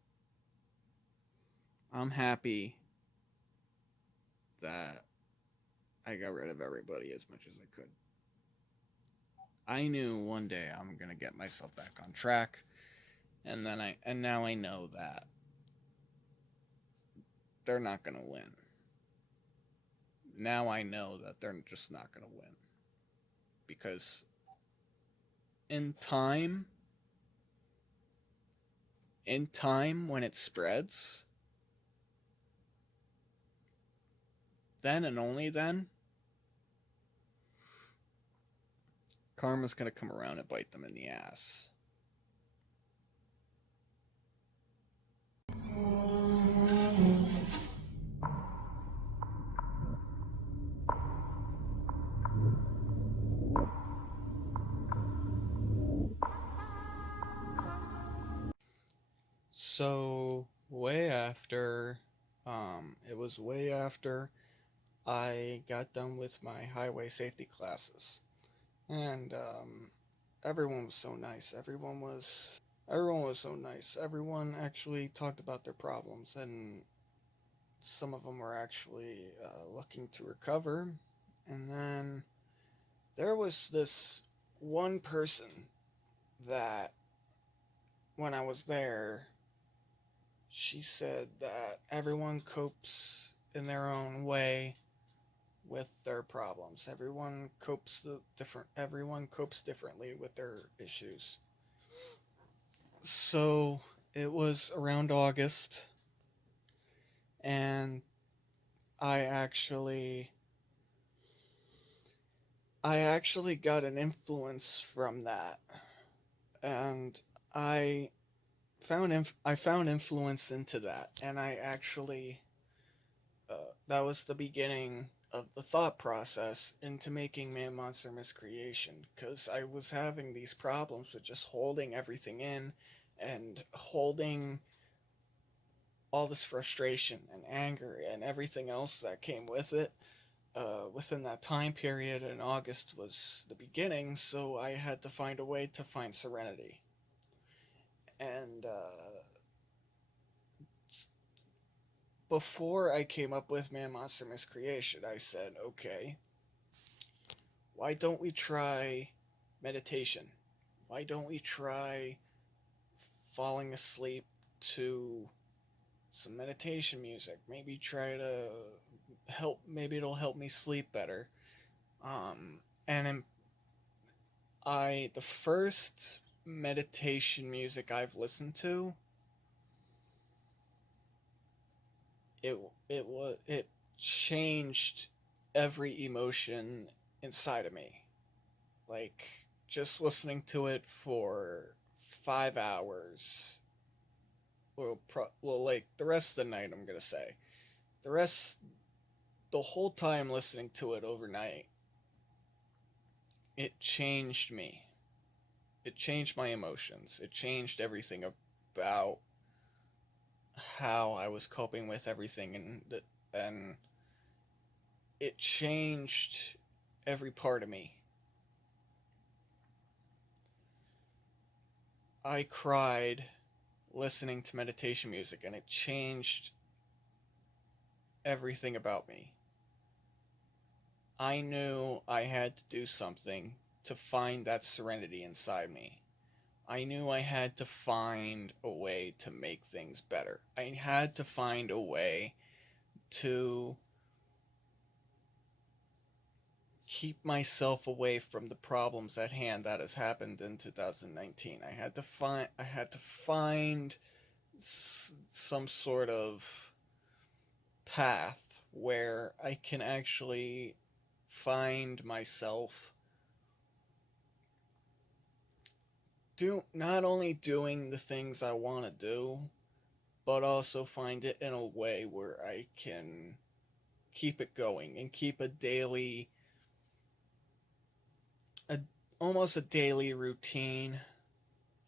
I'm happy that I got rid of everybody as much as I could. I knew one day I'm gonna get myself back on track, and now I know that they're not gonna win. Now I know that they're just not gonna win, because in time, in time when it spreads, then and only then, karma's going to come around and bite them in the ass. So, it was way after I got done with my highway safety classes. And everyone was so nice. Everyone was so nice. Everyone actually talked about their problems, and some of them were actually looking to recover. And then there was this one person that, when I was there, she said that everyone copes in their own way with their problems. Everyone copes differently with their issues. So it was around August, and I actually got an influence from that, and I I found influence into that, and I actually that was the beginning of the thought process into making Man Monster Miscreation, because I was having these problems with just holding everything in and holding all this frustration and anger and everything else that came with it within that time period. And August was the beginning, so I had to find a way to find serenity. And before I came up with Man Monster Miscreation, I said, okay, why don't we try meditation? Why don't we try falling asleep to some meditation music? Maybe try to maybe it'll help me sleep better. And the first meditation music I've listened to, it changed every emotion inside of me. Like, just listening to it for 5 hours, like the rest of the night, I'm gonna say the whole time listening to it overnight, it changed me. It changed my emotions. It changed everything about how I was coping with everything, and it changed every part of me. I cried listening to meditation music, and it changed everything about me. I knew I had to do something to find that serenity inside me. I knew I had to find a way to make things better. I had to find a way to keep myself away from the problems at hand that has happened in 2019. I had to find some sort of path where I can actually find myself not only doing the things I want to do, but also find it in a way where I can keep it going and keep a almost a daily routine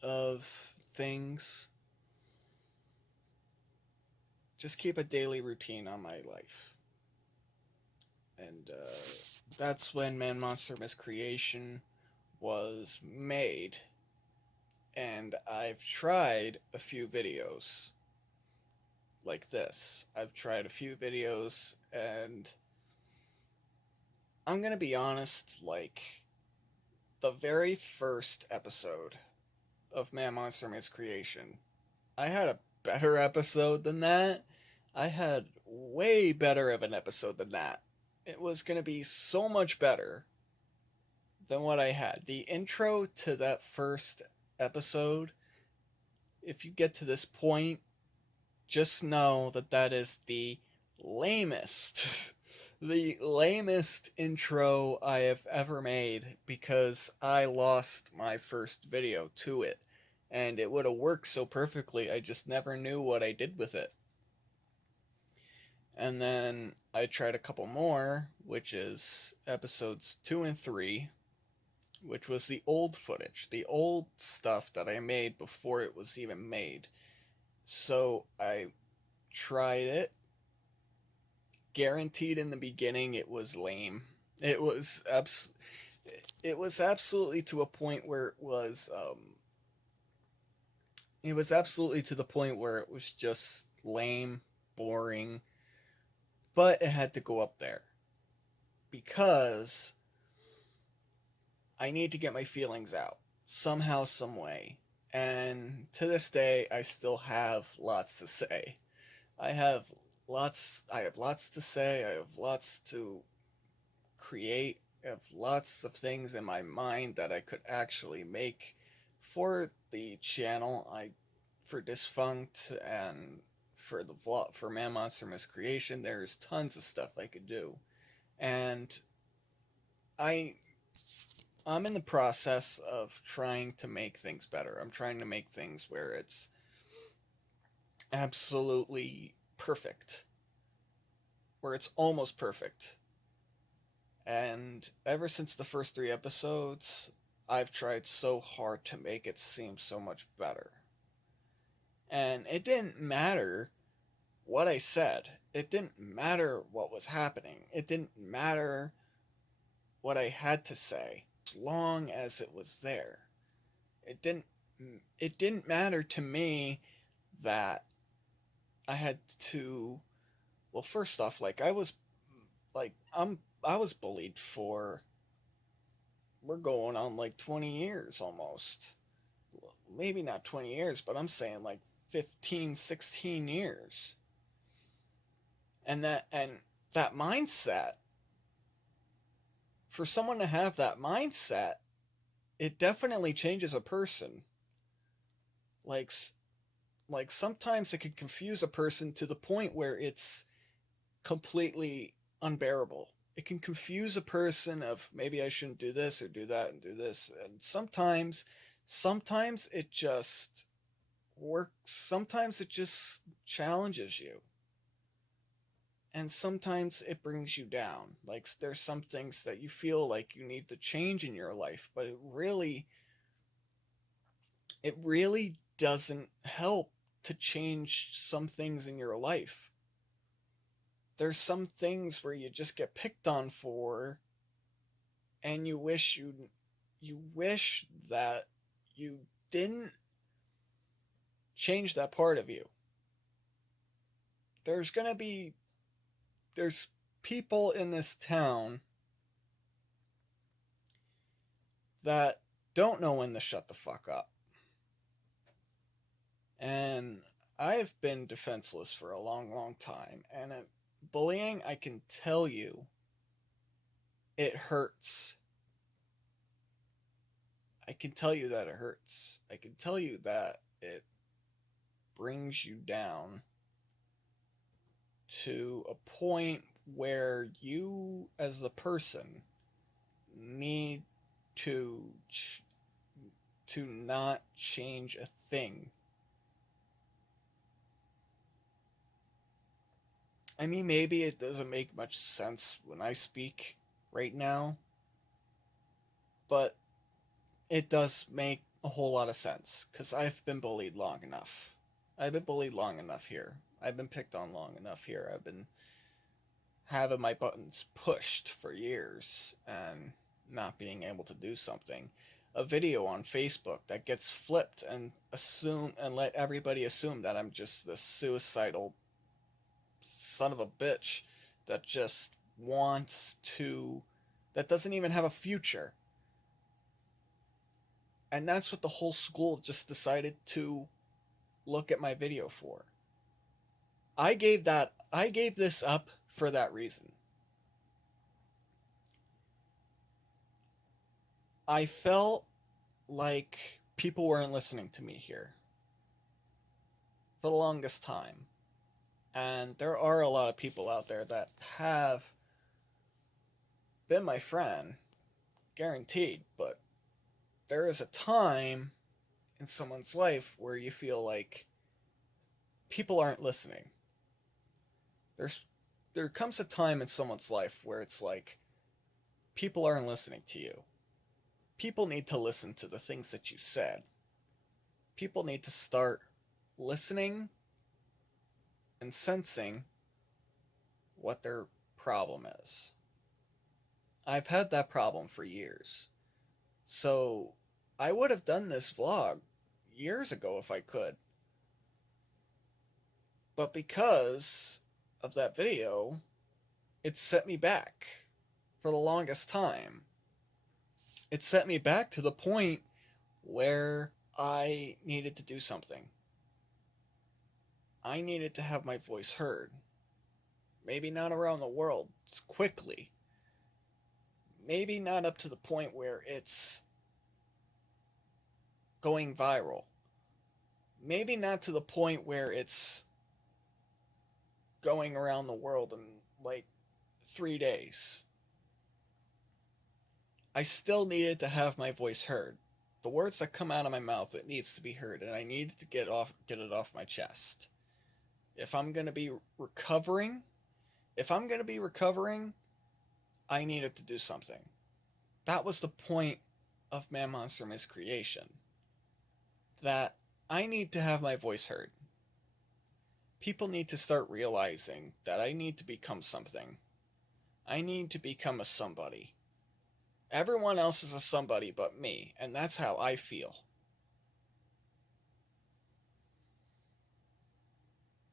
of things. Just keep a daily routine on my life. And that's when Man Monster Miscreation was made. And I've tried a few videos like this. I've tried a few videos, and I'm gonna be honest, like, the very first episode of Man Monster Miscreation, I had a better episode than that. I had way better of an episode than that. It was gonna be so much better than what I had. The intro to that first episode if you get to this point, just know that that is the lamest, the lamest intro I have ever made, because I lost my first video to it. And it would have worked so perfectly, I just never knew what I did with it. And then I tried a couple more, which is episodes 2 and 3, which was the old footage, the old stuff that I made before it was even made. So I tried it. Guaranteed in the beginning it was lame. It was it was absolutely to a point where it was absolutely to the point where it was just lame, boring, but it had to go up there because I need to get my feelings out somehow, some way. And to this day, I still have lots to say. I have I have lots to say. I have lots to create. I have lots of things in my mind that I could actually make for the channel. For Dysfunct and for the vlog for Man Monster Miscreation. There's tons of stuff I could do, and I I'm in the process of trying to make things better. I'm trying to make things where it's absolutely perfect, where it's almost perfect. And ever since the first 3 episodes, I've tried so hard to make it seem so much better. And it didn't matter what I said. It didn't matter what was happening. It didn't matter what I had to say as long as it was there. It didn't it didn't matter to me that I had to, well, first off, like I was bullied for, we're going on like 20 years almost. Maybe not 20 years, but I'm saying like 15, 16 years. And that mindset, for someone to have that mindset, it definitely changes a person. Like like sometimes it can confuse a person to the point where it's completely unbearable. It can confuse a person of, maybe I shouldn't do this or do that and do this. And sometimes it just works. Sometimes it just challenges you. And sometimes it brings you down. Like there's some things that you feel like you need to change in your life, but it really doesn't help to change some things in your life. There's some things where you just get picked on for, and you wish that you didn't change that part of you. There's going to be there's people in this town that don't know when to shut the fuck up. And I've been defenseless for a long, long time. And bullying, I can tell you, it hurts. I can tell you that it hurts. I can tell you that it brings you down to a point where you, as the person, need to not change a thing. I mean, maybe it doesn't make much sense when I speak right now, but it does make a whole lot of sense, because I've been bullied long enough. I've been bullied long enough here. I've been picked on long enough here. I've been having my buttons pushed for years and not being able to do something. A video on Facebook that gets flipped and let everybody assume that I'm just this suicidal son of a bitch that just wants to, that doesn't even have a future. And that's what the whole school just decided to look at my video for. I gave this up for that reason. I felt like people weren't listening to me here. for the longest time. And there are a lot of people out there that have been my friend, guaranteed, but there is a time in someone's life where you feel like people aren't listening. There's there comes a time in someone's life where it's like people aren't listening to you. People need to listen to the things that you said. People need to start listening and sensing what their problem is. I've had that problem for years. So I would have done this vlog years ago if I could. But because of that video, it set me back for the longest time. It set me back to the point where I needed to do something. I needed to have my voice heard. Maybe not around the world quickly. Maybe not up to the point where it's going viral. Maybe not to the point where it's going around the world in like 3 days. I still needed to have my voice heard. The words that come out of my mouth, it needs to be heard, and I needed to get it off my chest. If I'm going to be recovering, I needed to do something. That was the point of Man Monster Miscreation. That I need to have my voice heard. People need to start realizing that I need to become something. I need to become a somebody. Everyone else is a somebody but me, and that's how I feel.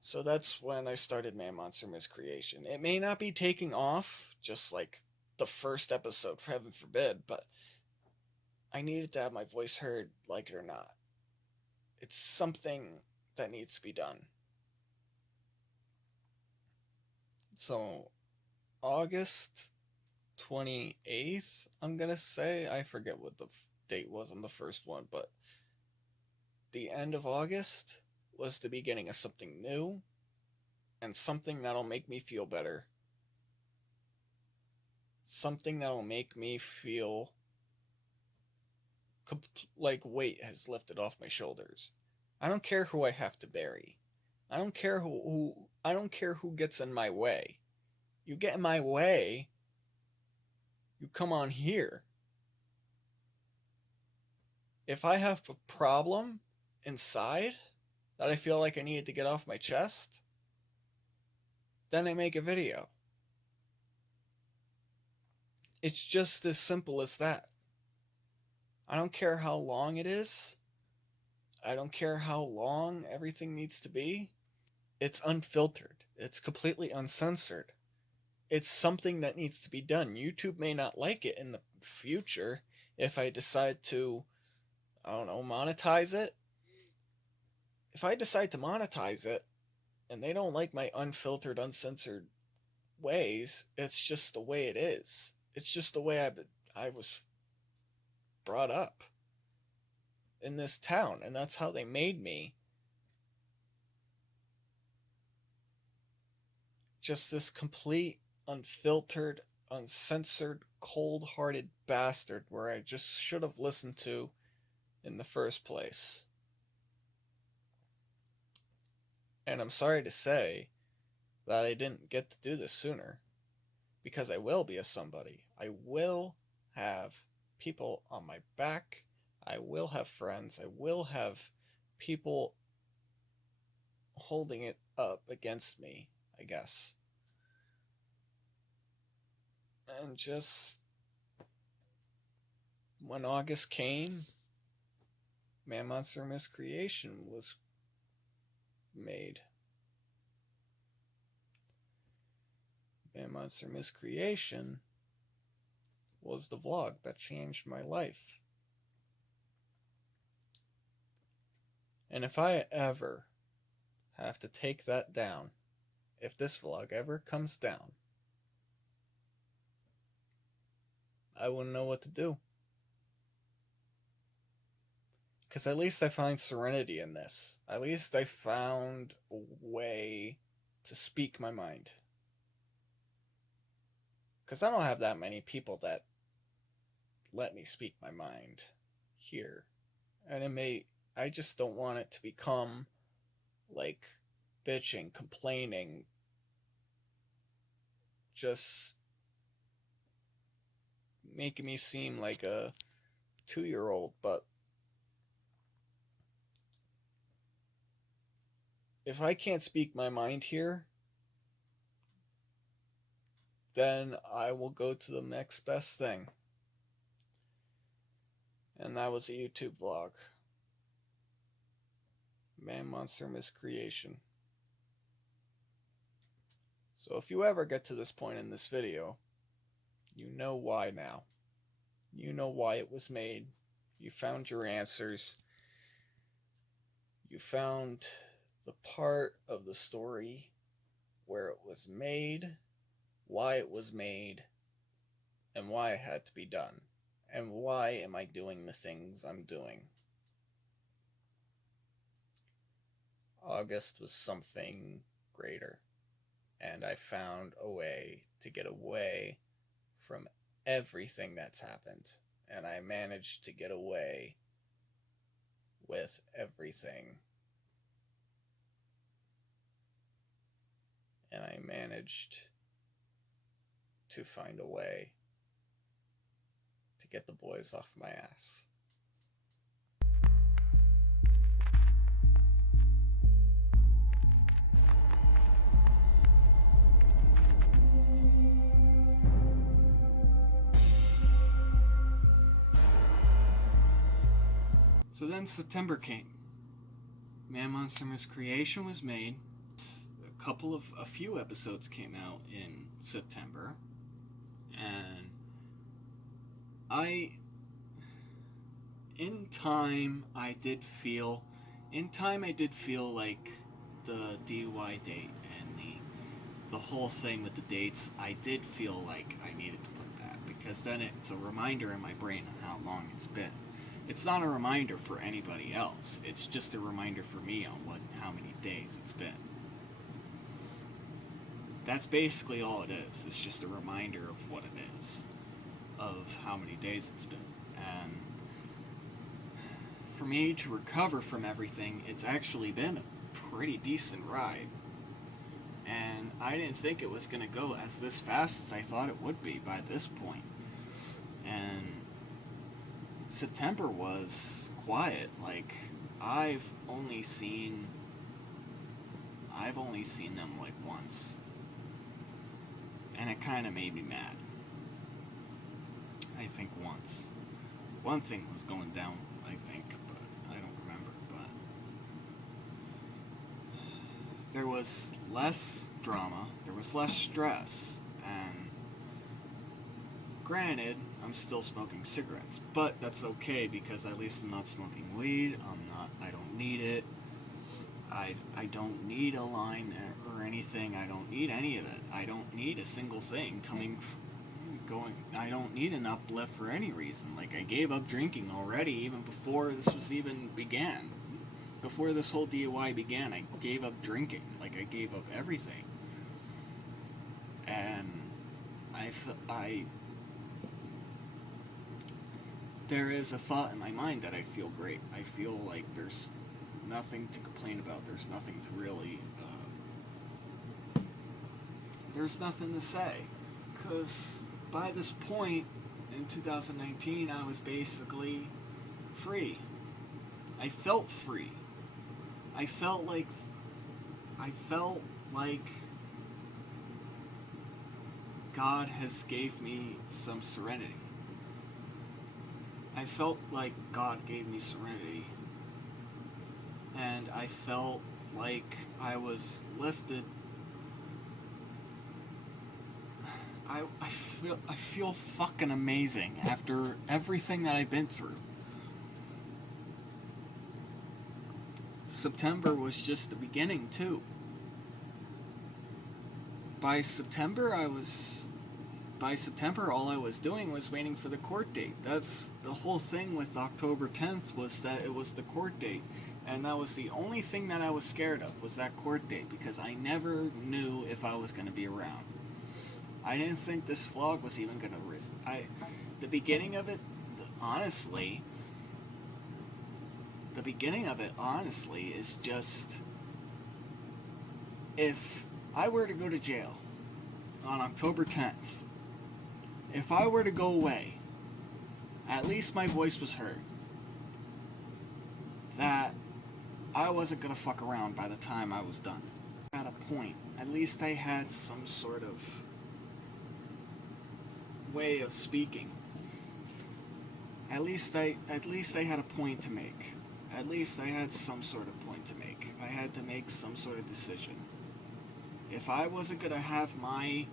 So that's when I started Man Monster Miscreation. It may not be taking off, just like the first episode, heaven forbid, but I needed to have my voice heard, like it or not. It's something that needs to be done. So, August 28th, I'm gonna say. I forget what the date was on the first one, but the end of August was the beginning of something new and something that'll make me feel better. Something that'll make me feel like weight has lifted off my shoulders. I don't care who I have to bury. I don't care who gets in my way. You get in my way, you come on here. If I have a problem inside that I feel like I need to get off my chest, then I make a video. It's just as simple as that. I don't care how long it is. I don't care how long everything needs to be. It's unfiltered. It's completely uncensored. It's something that needs to be done. YouTube may not like it in the future if I decide to, monetize it. If I decide to monetize it and they don't like my unfiltered, uncensored ways, it's just the way it is. It's just the way I was brought up in this town, and that's how they made me. Just this complete, unfiltered, uncensored, cold-hearted bastard where I just should have listened to in the first place. And I'm sorry to say that I didn't get to do this sooner, because I will be a somebody. I will have people on my back. I will have friends. I will have people holding it up against me, I guess. And just when August came, Man Monster Miscreation was made. Man Monster Miscreation was the vlog that changed my life. And if I ever have to take that down, if this vlog ever comes down, I wouldn't know what to do. Because at least I find serenity in this. At least I found a way to speak my mind. Because I don't have that many people that let me speak my mind here. And I just don't want it to become like bitching, complaining, just making me seem like a 2-year-old. But if I can't speak my mind here, then I will go to the next best thing. And that was a YouTube vlog. Man Monster Miscreation. So if you ever get to this point in this video, you know why now. You know why it was made. You found your answers. You found the part of the story where it was made, why it was made, and why it had to be done. And why am I doing the things I'm doing? August was something greater. And I found a way to get away from everything that's happened. And I managed to get away with everything. And I managed to find a way to get the boys off my ass. So then September came. Man Monster Miscreation was made. A few episodes came out in September. And in time I did feel like the DUI date and the whole thing with the dates, I did feel like I needed to put that, because then it's a reminder in my brain on how long it's been. It's not a reminder for anybody else. It's just a reminder for me on how many days it's been. That's basically all it is. It's just a reminder of what it is, of how many days it's been. And for me to recover from everything, it's actually been a pretty decent ride. And I didn't think it was going to go this fast as I thought it would be by this point. And September was quiet. Like, I've only seen them like once. And it kind of made me mad. I think once. One thing was going down, I think, but I don't remember. But there was less drama, there was less stress, and granted, I'm still smoking cigarettes, but that's okay because at least I'm not smoking weed. I don't need it. I don't need a line or anything. I don't need any of it. I don't need a single thing I don't need an uplift for any reason. Like, I gave up drinking already, even before this was even began. Before this whole DUI began, I gave up drinking. Like, I gave up everything. And there is a thought in my mind that I feel great. I feel like there's nothing to complain about. There's nothing to really, there's nothing to say. Because by this point, in 2019, I was basically free. I felt free. I felt like God has gave me some serenity. I felt like God gave me serenity. And I felt like I was lifted. I feel fucking amazing after everything that I've been through. September was just the beginning, too. By September, I was by September, all I was doing was waiting for the court date. That's the whole thing with October 10th, was that it was the court date. And that was the only thing that I was scared of, was that court date, because I never knew if I was going to be around. I didn't think this vlog was even going to the beginning of it, honestly, is just, if I were to go to jail on October 10th, if I were to go away, at least my voice was heard. That I wasn't going to fuck around by the time I was done. At a point, at least I had some sort of way of speaking. At least I had a point to make. At least I had some sort of point to make. I had to make some sort of decision. If I wasn't going to have my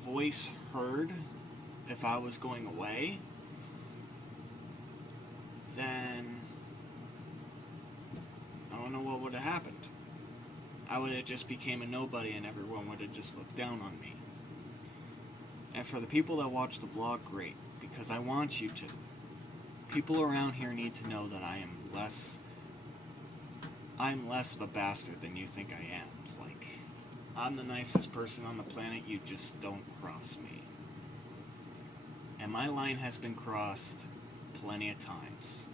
voice heard, if I was going away, then I don't know what would have happened. I would have just became a nobody and everyone would have just looked down on me. And for the people that watch the vlog, great, because I want you to. People around here need to know that I'm less of a bastard than you think I am. Like, I'm the nicest person on the planet, you just don't cross me. And my line has been crossed plenty of times.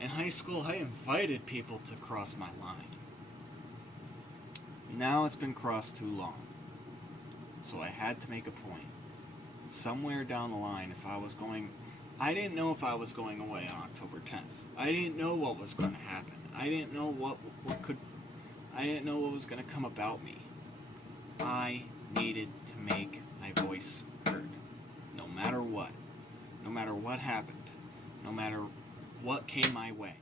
In high school, I invited people to cross my line. Now it's been crossed too long. So I had to make a point. Somewhere down the line, I didn't know if I was going away on October 10th. I didn't know what was going to happen. I didn't know what was going to come about me. I needed to make my voice heard. No matter what. No matter what happened. No matter what came my way.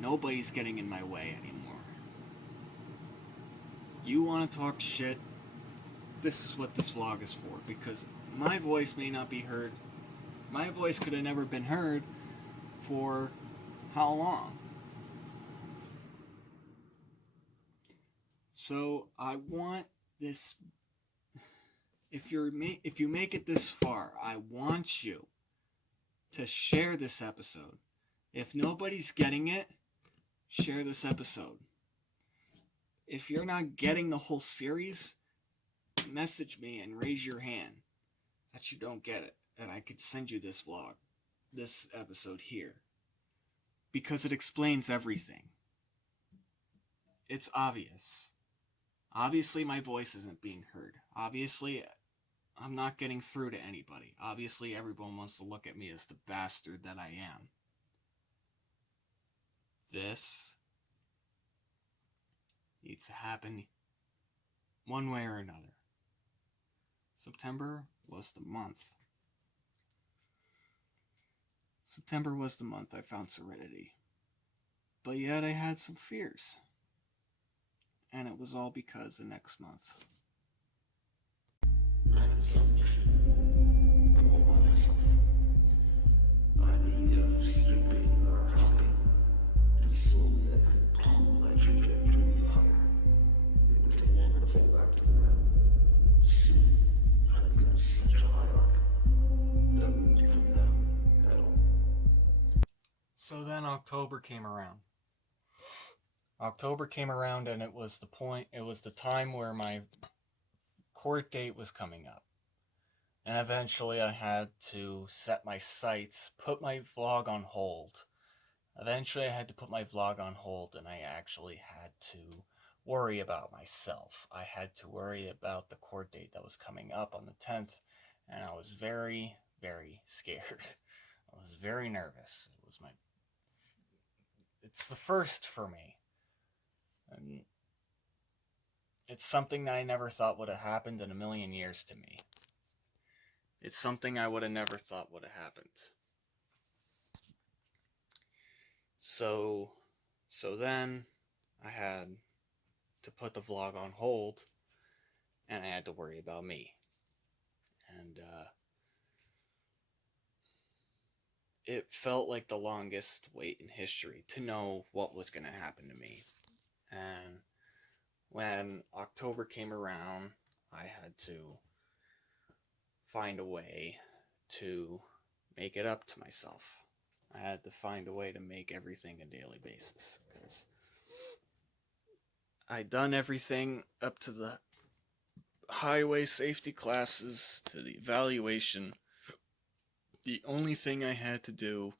Nobody's getting in my way anymore. You want to talk shit? This is what this vlog is for, because my voice may not be heard. My voice could have never been heard for how long? So I want this, if you make it this far, I want you to share this episode. If nobody's getting it, share this episode. If you're not getting the whole series, message me and raise your hand that you don't get it, and I could send you this vlog, this episode here, because it explains everything. It's obvious. Obviously my voice isn't being heard. Obviously I'm not getting through to anybody. Obviously everyone wants to look at me as the bastard that I am. This needs to happen one way or another. September was the month. September was the month I found serenity. But yet I had some fears. And it was all because the next month. So then October came around. And it was the time where my court date was coming up. And eventually I had to set my sights, put my vlog on hold. And I actually had to worry about myself. I had to worry about the court date that was coming up on the 10th, and I was very, very scared. I was very nervous. It's the first for me. And it's something that I never thought would have happened in a million years to me. It's something I would have never thought would have happened. So then I had to put the vlog on hold, and I had to worry about me. And it felt like the longest wait in history to know what was going to happen to me. And when October came around, I had to find a way to make it up to myself. I had to find a way to make everything a daily basis, because I'd done everything up to the highway safety classes, to the evaluation. The only thing I had to do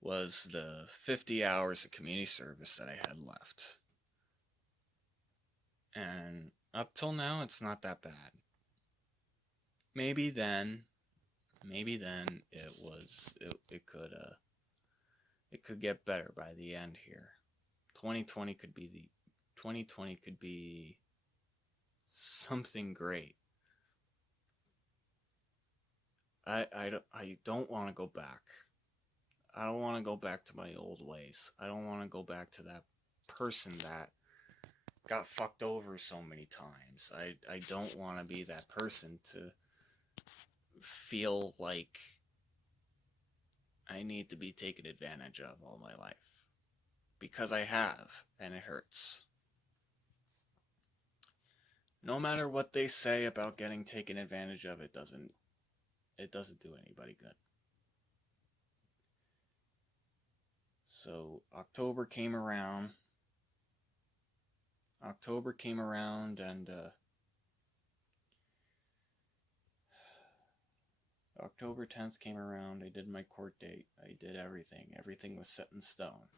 was the 50 hours of community service that I had left. And up till now, it's not that bad. Maybe then it could get better by the end here. 2020 could be something great. I don't want to go back. I don't want to go back to my old ways. I don't want to go back to that person that got fucked over so many times. I don't want to be that person to feel like I need to be taken advantage of all my life. Because I have, and it hurts. No matter what they say about getting taken advantage of, it doesn't do anybody good. So October came around, and October 10th came around. I did my court date. I did everything. Everything was set in stone.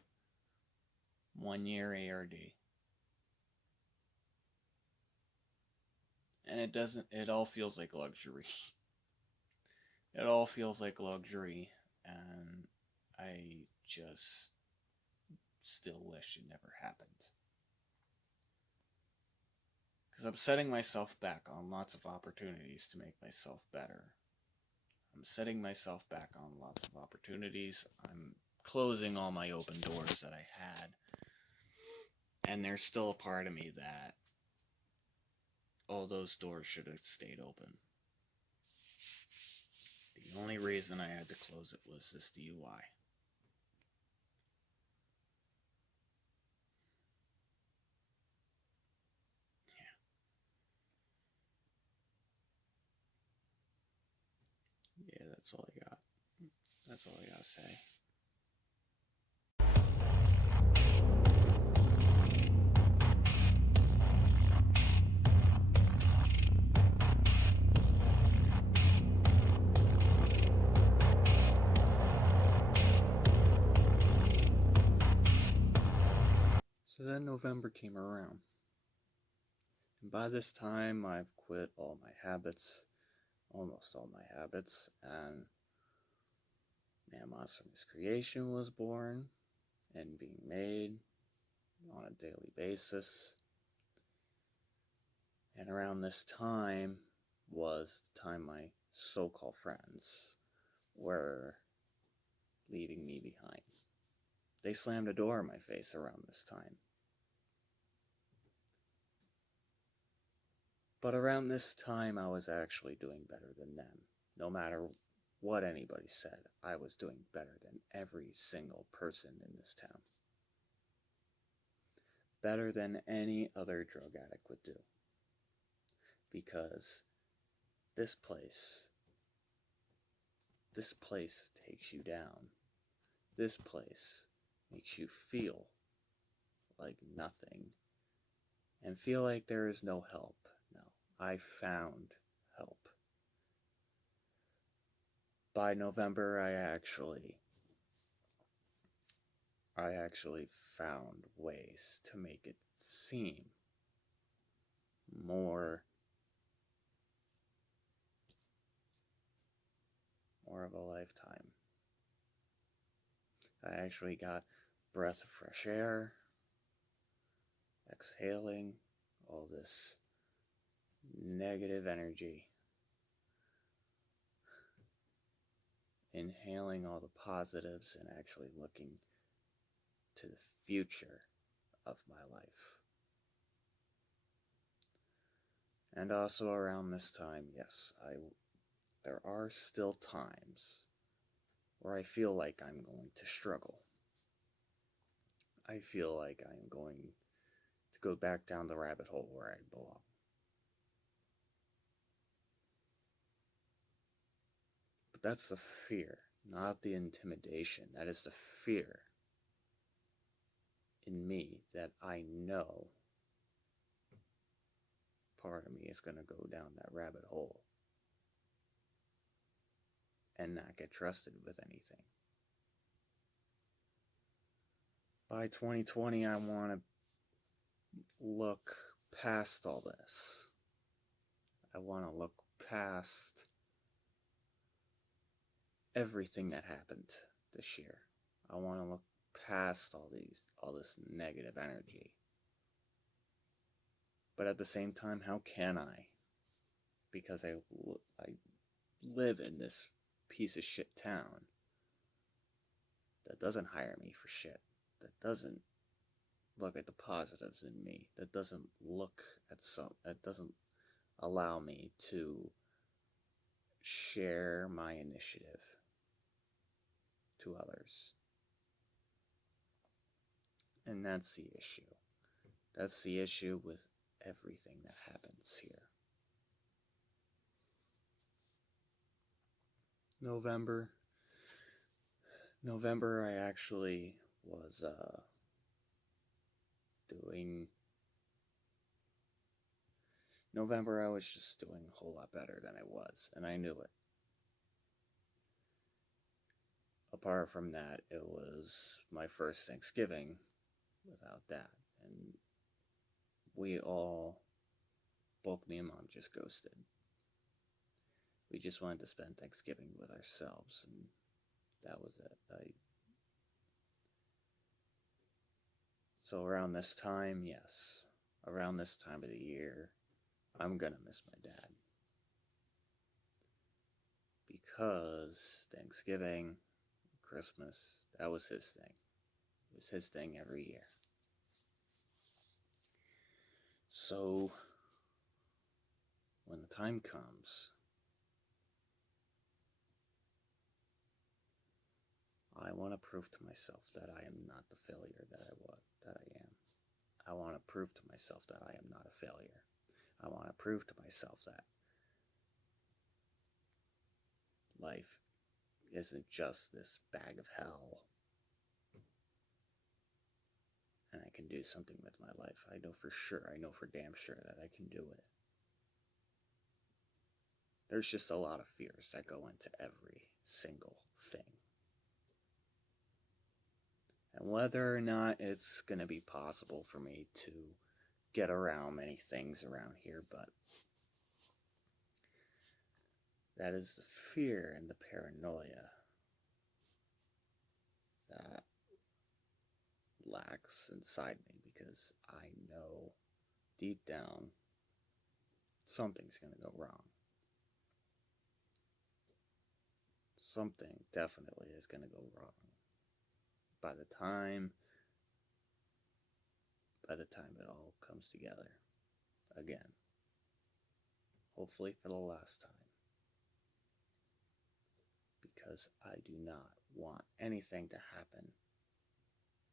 1 year ARD. And it all feels like luxury. It all feels like luxury, and I just still wish it never happened. Because I'm setting myself back on lots of opportunities to make myself better. I'm setting myself back on lots of opportunities. I'm closing all my open doors that I had. And there's still a part of me that all those doors should have stayed open. The only reason I had to close it was this DUI. Yeah, that's all I got. That's all I gotta say. So then November came around. And by this time, I've quit all my habits, almost all my habits, and Man Monster Miscreation was born and being made on a daily basis. And around this time was the time my so-called friends were leaving me behind. They slammed a door in my face around this time. But around this time, I was actually doing better than them. No matter what anybody said, I was doing better than every single person in this town. Better than any other drug addict would do. Because this place takes you down. This place makes you feel like nothing and feel like there is no help. No, I found help. By November, I actually found ways to make it seem more of a lifetime. I actually got breath of fresh air, exhaling all this negative energy, inhaling all the positives, and actually looking to the future of my life. And also around this time, yes, there are still times where I feel like I'm going to struggle. I feel like I'm going to go back down the rabbit hole where I belong. But that's the fear, not the intimidation. That is the fear in me that I know part of me is going to go down that rabbit hole and not get trusted with anything. By 2020, I want to look past all this. I want to look past everything that happened this year. I want to look past all this negative energy. But at the same time, how can I? Because I live in this piece of shit town that doesn't hire me for shit, that doesn't look at the positives in me, that doesn't that doesn't allow me to share my initiative to others. And that's the issue. That's the issue with everything that happens here. November, I actually was doing. November, I was just doing a whole lot better than I was, and I knew it. Apart from that, it was my first Thanksgiving without Dad, and both me and Mom just ghosted. We just wanted to spend Thanksgiving with ourselves, and that was it. So around this time, yes, around this time of the year, I'm gonna miss my dad. Because Thanksgiving, Christmas, that was his thing. It was his thing every year. So, when the time comes, I want to prove to myself that I am not the failure that I am. I want to prove to myself that I am not a failure. I want to prove to myself that life isn't just this bag of hell. And I can do something with my life. I know for damn sure that I can do it. There's just a lot of fears that go into every single thing. And whether or not it's going to be possible for me to get around many things around here, but that is the fear and the paranoia that lacks inside me, because I know deep down something's going to go wrong. Something definitely is going to go wrong. By the time it all comes together again. Hopefully for the last time. Because I do not want anything to happen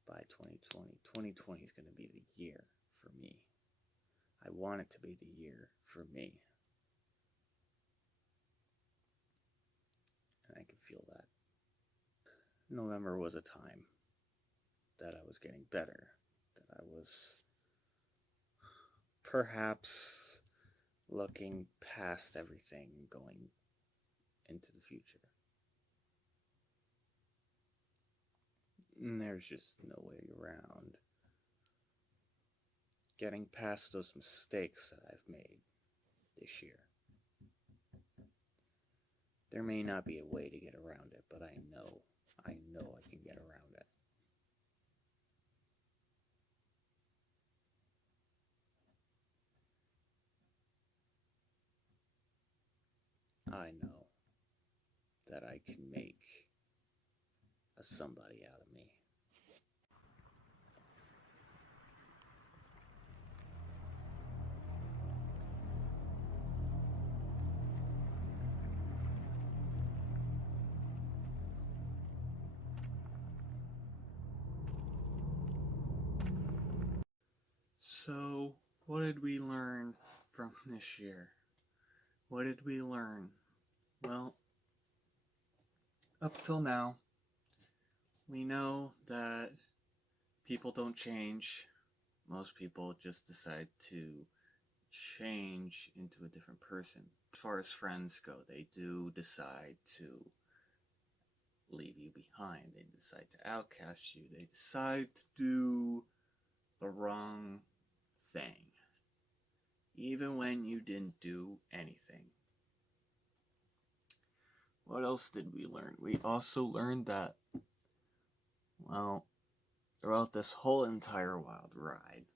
by 2020. 2020 is going to be the year for me. I want it to be the year for me. And I can feel that. November was a time that I was getting better, that I was perhaps looking past everything, going into the future. And there's just no way around getting past those mistakes that I've made this year. There may not be a way to get around it, but I know I can get around it. I know that I can make a somebody out of me. So, what did we learn from this year? What did we learn? Well, up till now, we know that people don't change. Most people just decide to change into a different person. As far as friends go, they do decide to leave you behind. They decide to outcast you. They decide to do the wrong thing, even when you didn't do anything. What else did we learn? We also learned that, well, throughout this whole entire wild ride,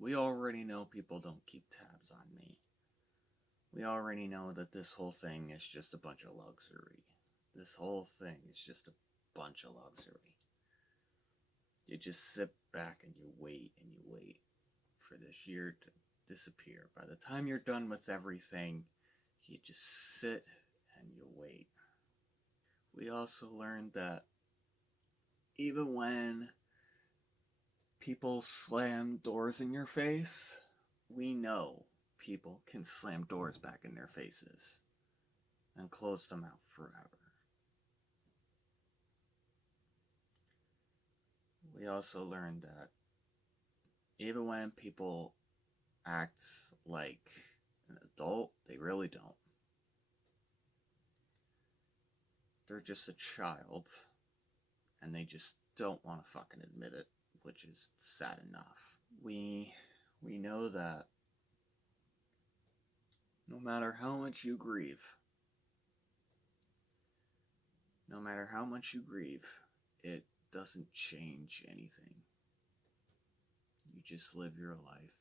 we already know people don't keep tabs on me. We already know that this whole thing is just a bunch of luxury. This whole thing is just a bunch of luxury. You just sit back and you wait for this year to disappear. By the time you're done with everything, you just sit and you wait. We also learned that even when people slam doors in your face, we know people can slam doors back in their faces and close them out forever. We also learned that even when people act like an adult, they really don't. They're just a child, and they just don't want to fucking admit it, which is sad enough. We know that no matter how much you grieve, it doesn't change anything. You just live your life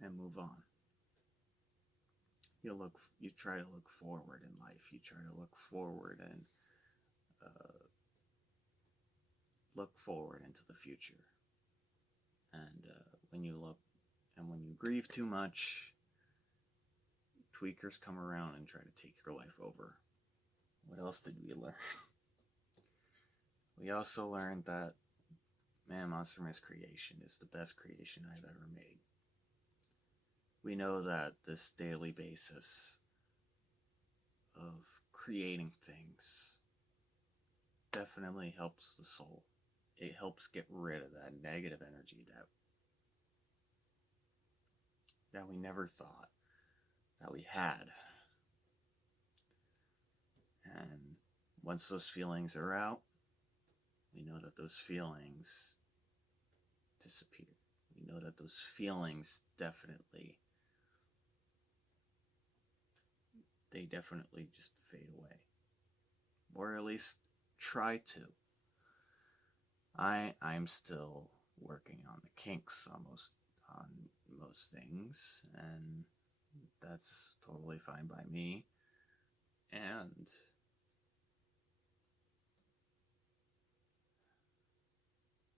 and move on. You try to look forward in life. You try to look forward and look forward into the future. And when you grieve too much, tweakers come around and try to take your life over. What else did we learn? We also learned that Man Monster Miscreation is the best creation I've ever made. We know that this daily basis of creating things definitely helps the soul. It helps get rid of that negative energy that we never thought that we had. And once those feelings are out, we know that those feelings disappear. We know that those feelings definitely just fade away. Or at least try to. I'm still working on the kinks on most things, and that's totally fine by me. And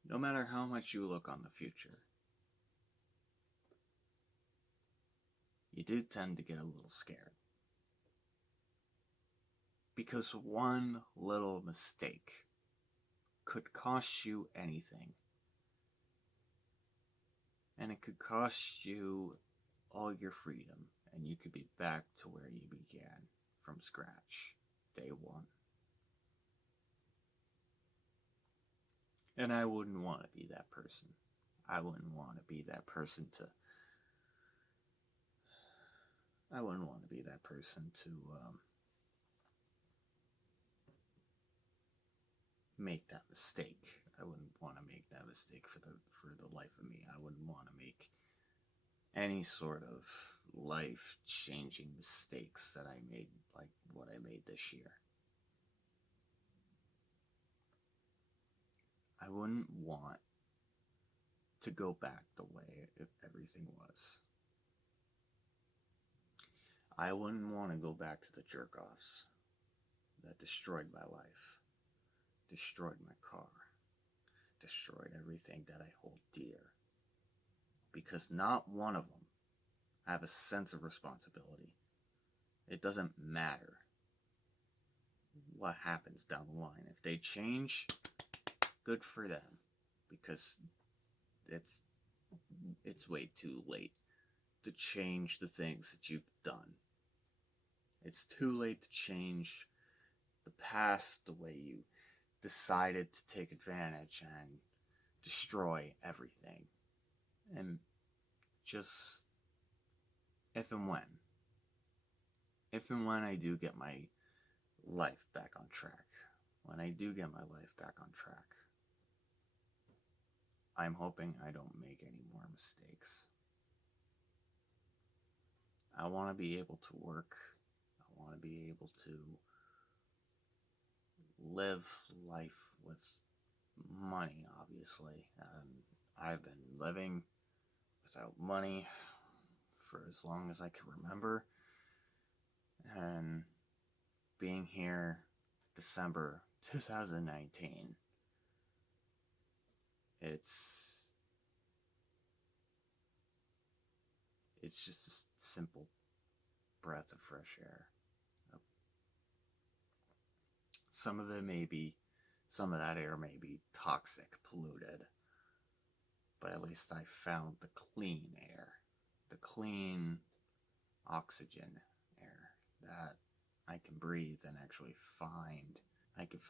no matter how much you look on the future, you do tend to get a little scared. Because one little mistake could cost you anything. And it could cost you all your freedom, and you could be back to where you began from scratch, day one. And I wouldn't want to be that person. I wouldn't want to be that person to make that mistake. I wouldn't want to make that mistake for the life of me. I wouldn't want to make any sort of life-changing mistakes that I made, like what I made this year. I wouldn't want to go back the way everything was. I wouldn't want to go back to the jerk-offs that destroyed my life, destroyed my car, destroyed everything that I hold dear. Because not one of them have a sense of responsibility. It doesn't matter what happens down the line. If they change, good for them, because it's way too late to change the things that you've done. It's too late to change the past the way you decided to take advantage and destroy everything. And just if and when I do get my life back on track, when I do get my life back on track, I'm hoping I don't make any more mistakes. I want to be able to work. I want to be able to live life with money, obviously. I've been living without money for as long as I can remember. And being here December 2019, it's just a simple breath of fresh air. Some of that air may be toxic, polluted, but at least I found the clean air, the clean oxygen air that I can breathe and actually maybe I could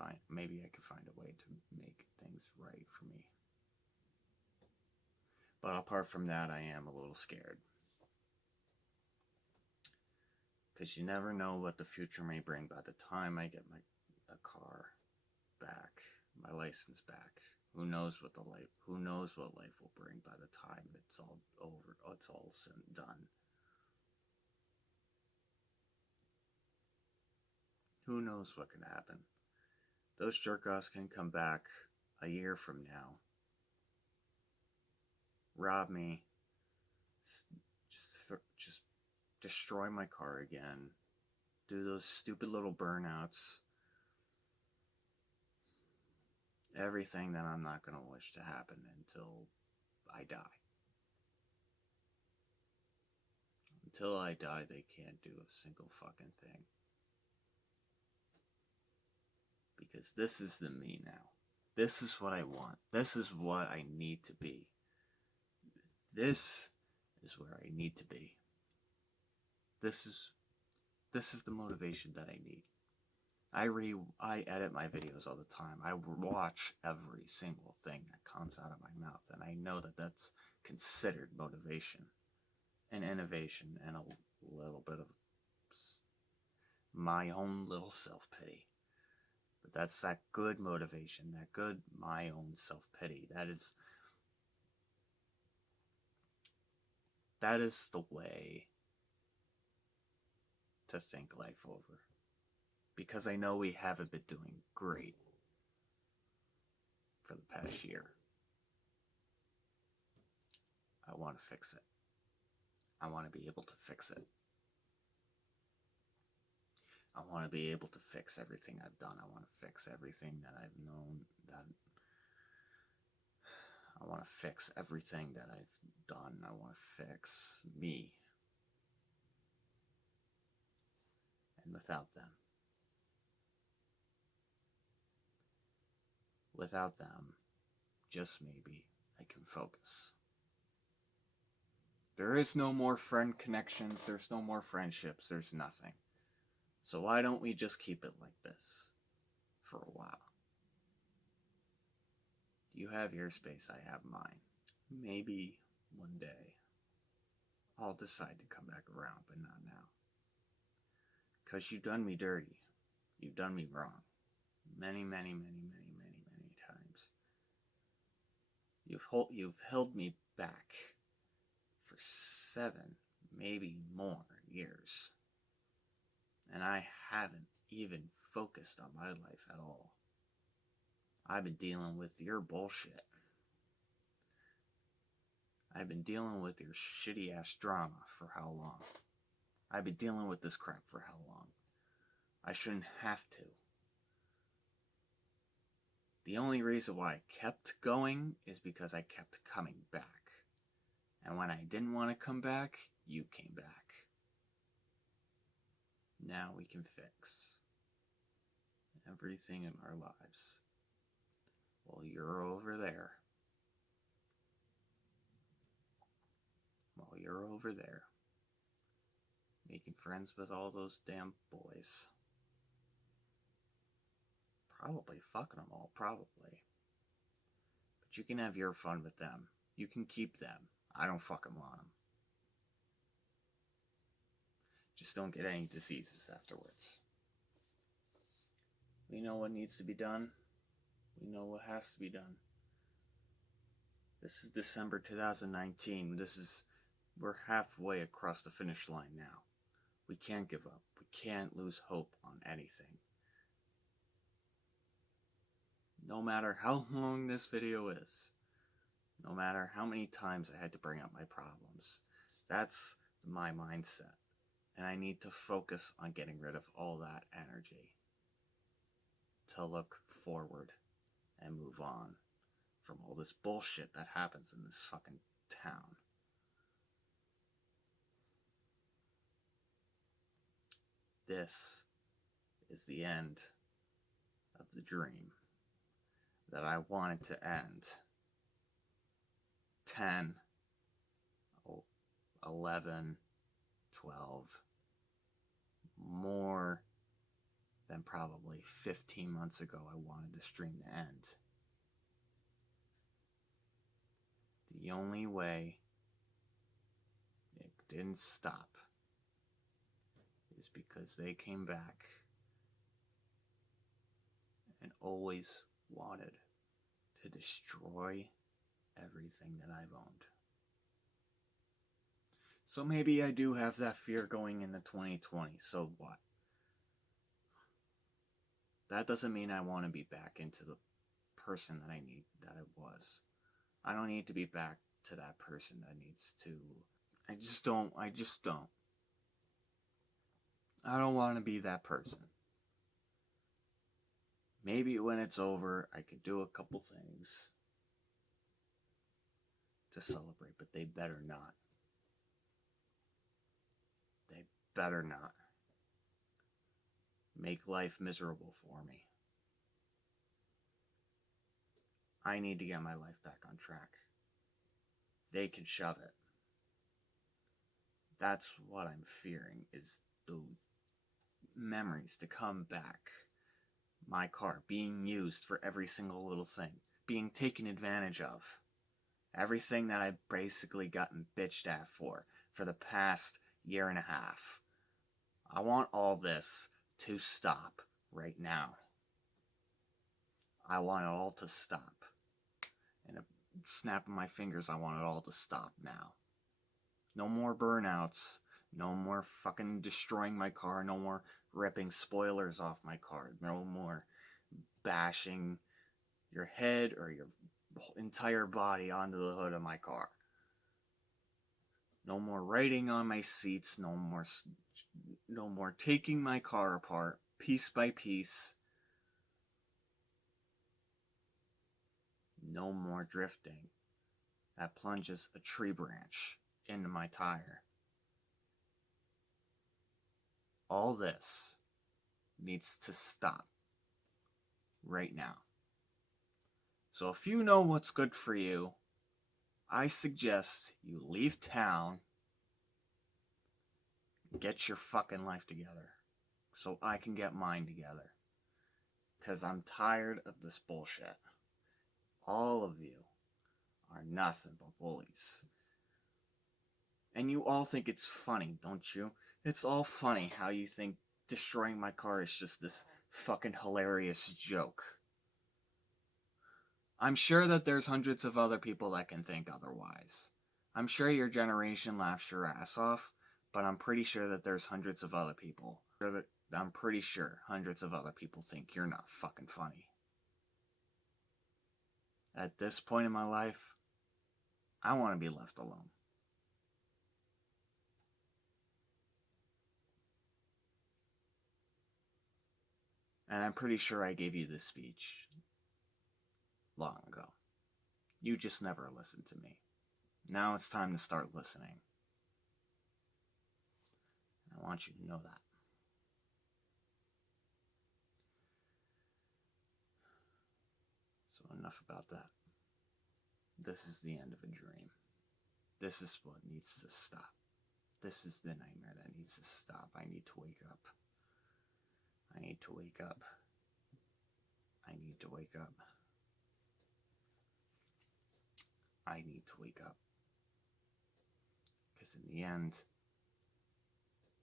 find a way to make things right for me. But apart from that, I am a little scared. Because you never know what the future may bring by the time I get a car back, my license back. Who knows what life will bring by the time it's all over, it's all said and done. Who knows what can happen? Those jerk-offs can come back a year from now, rob me, just destroy my car again, do those stupid little burnouts, everything that I'm not going to wish to happen until I die. Until I die, they can't do a single fucking thing. Because this is the me now. This is what I want. This is what I need to be. This is where I need to be. This is the motivation that I need. I edit my videos all the time. I watch every single thing that comes out of my mouth, and I know that that's considered motivation and innovation and a little bit of my own little self-pity. But that's that good motivation, that good my own self-pity. That is the way to think life over. Because I know we haven't been doing great for the past year. I want to fix it. I want to be able to fix it. I want to be able to fix everything I've done. I want to fix everything that I've known. I want to fix everything that I've done. I want to fix me. And without them, just maybe, I can focus. There is no more friend connections. There's no more friendships. There's nothing. So why don't we just keep it like this for a while? You have your space, I have mine. Maybe one day I'll decide to come back around, but not now. Because you've done me dirty. You've done me wrong. Many, many, many, many, many, many times. You've held me back for 7, maybe more years. And I haven't even focused on my life at all. I've been dealing with your bullshit. I've been dealing with your shitty ass drama for how long? I've been dealing with this crap for how long? I shouldn't have to. The only reason why I kept going is because I kept coming back. And when I didn't want to come back, you came back. Now we can fix everything in our lives. While you're over there. While you're over there. Making friends with all those damn boys. probably fucking them all, probably. But you can have your fun with them. You can keep them. I don't fucking want them. Just don't get any diseases afterwards. We know what needs to be done. We know what has to be done. This is December 2019. We're halfway across the finish line now. We can't give up. We can't lose hope on anything. No matter how long this video is, no matter how many times I had to bring up my problems, that's my mindset. And I need to focus on getting rid of all that energy to look forward and move on from all this bullshit that happens in this fucking town. This is the end of the dream that I wanted to end 10, 11, 12, more than probably 15 months ago I wanted this dream to end. The only way it didn't stop is because they came back and always wanted to destroy everything that I've owned. So maybe I do have that fear going into 2020, so what? That doesn't mean I want to be back into the person that I was. I don't need to be back to that person that needs to. I just don't. I don't want to be that person. Maybe when it's over, I could do a couple things to celebrate, but they better not. They better not make life miserable for me. I need to get my life back on track. They can shove it. That's what I'm fearing, is those memories to come back. My car being used for every single little thing, being taken advantage of. Everything that I've basically gotten bitched at for the past year and a half. I want all this to stop right now. I want it all to stop. In a snap of my fingers, I want it all to stop now. No more burnouts. No more fucking destroying my car. No more ripping spoilers off my car. No more bashing your head or your entire body onto the hood of my car. No more writing on my seats. No more taking my car apart piece by piece. No more drifting that plunges a tree branch into my tire. All this needs to stop right now. So if you know what's good for you, I suggest you leave town, get your fucking life together, so I can get mine together. Because I'm tired of this bullshit. All of you are nothing but bullies. And you all think it's funny, don't you? It's all funny how you think destroying my car is just this fucking hilarious joke. I'm sure that there's hundreds of other people that can think otherwise. I'm sure your generation laughs your ass off, but I'm pretty sure that there's hundreds of other people. I'm pretty sure hundreds of other people think you're not fucking funny. At this point in my life, I want to be left alone. And I'm pretty sure I gave you this speech long ago. You just never listened to me. Now it's time to start listening. I want you to know that. So enough about that. This is the end of a dream. This is what needs to stop. This is the nightmare that needs to stop. I need to wake up. I need to wake up. wake up. I need to wake up. Because in the end,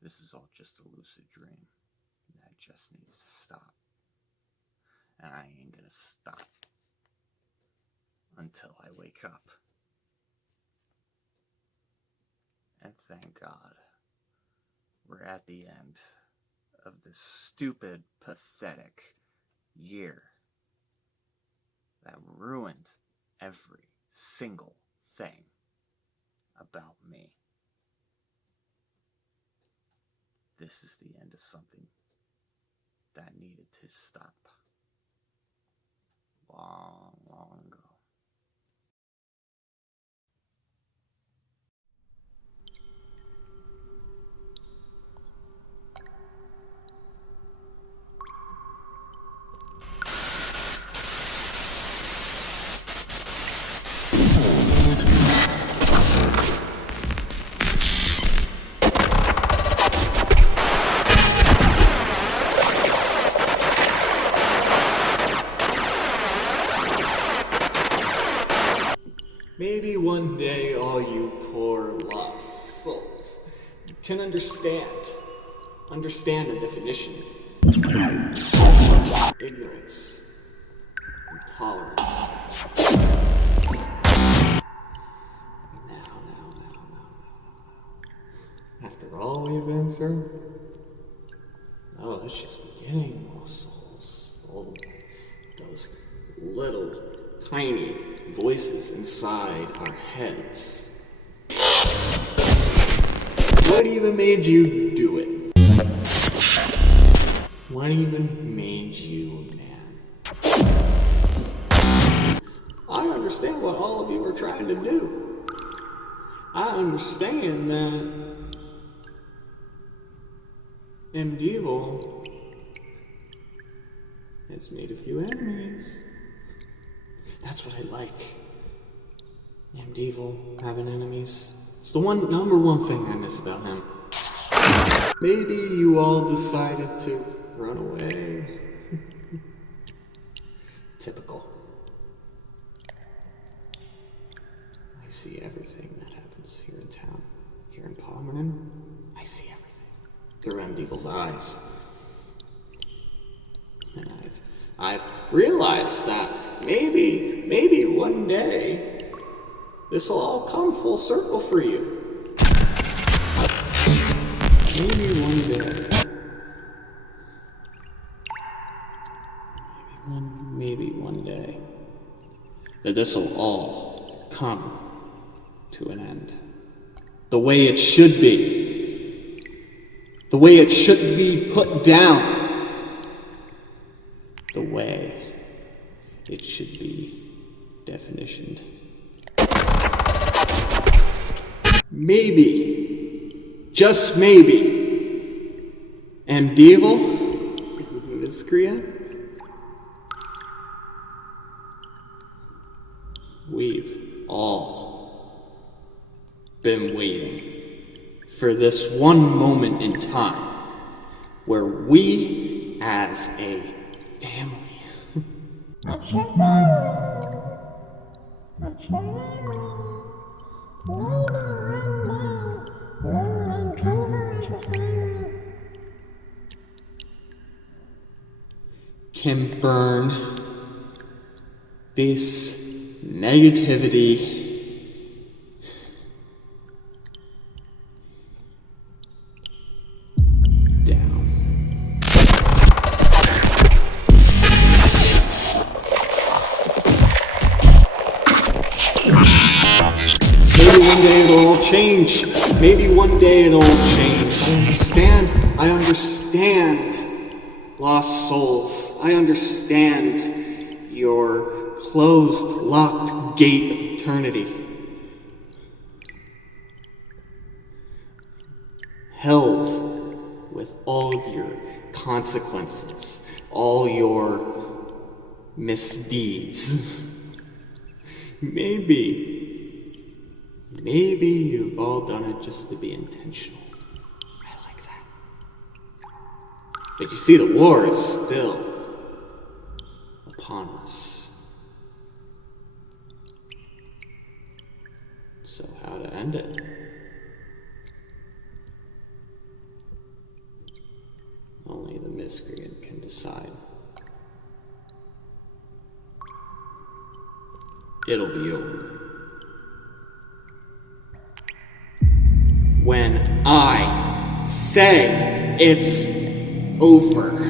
this is all just a lucid dream. That just needs to stop. And I ain't gonna stop until I wake up. And thank God, we're at the end of this stupid, pathetic year that ruined every single thing about me. This is the end of something that needed to stop long, long ago. Maybe one day all you poor lost souls can understand the definition. Ignorance. Intolerance. Now. After all we've been through, that's just beginning, lost souls. All those little, tiny voices inside our heads. What even made you do it? What even made you a man? I understand what all of you are trying to do. I understand that MDDEVIL has made a few enemies. That's what I like. MDDEVIL having enemies. It's the number one thing I miss about him. Maybe you all decided to run away. Typical. I see everything that happens here in town. Here in Palmerton, I see everything. Through MDDEVIL's eyes. And I've realized that maybe one day this will all come full circle for you. Maybe one day. Maybe one day that this will all come to an end. The way it should be. The way it should be put down. The way it should be definitioned. Maybe, just maybe, MDDEVIL, Miscreation, we've all been waiting for this one moment in time where we as a family can burn this negativity down. Maybe one day it'll all change. Maybe one day it'll all change. I understand, lost souls. I understand your closed, locked gate of eternity. Held with all your consequences, all your misdeeds. Maybe you've all done it just to be intentional. I like that. But you see, the war is still upon upon us. So how to end it? Only the miscreant can decide. It'll be over when I say it's over.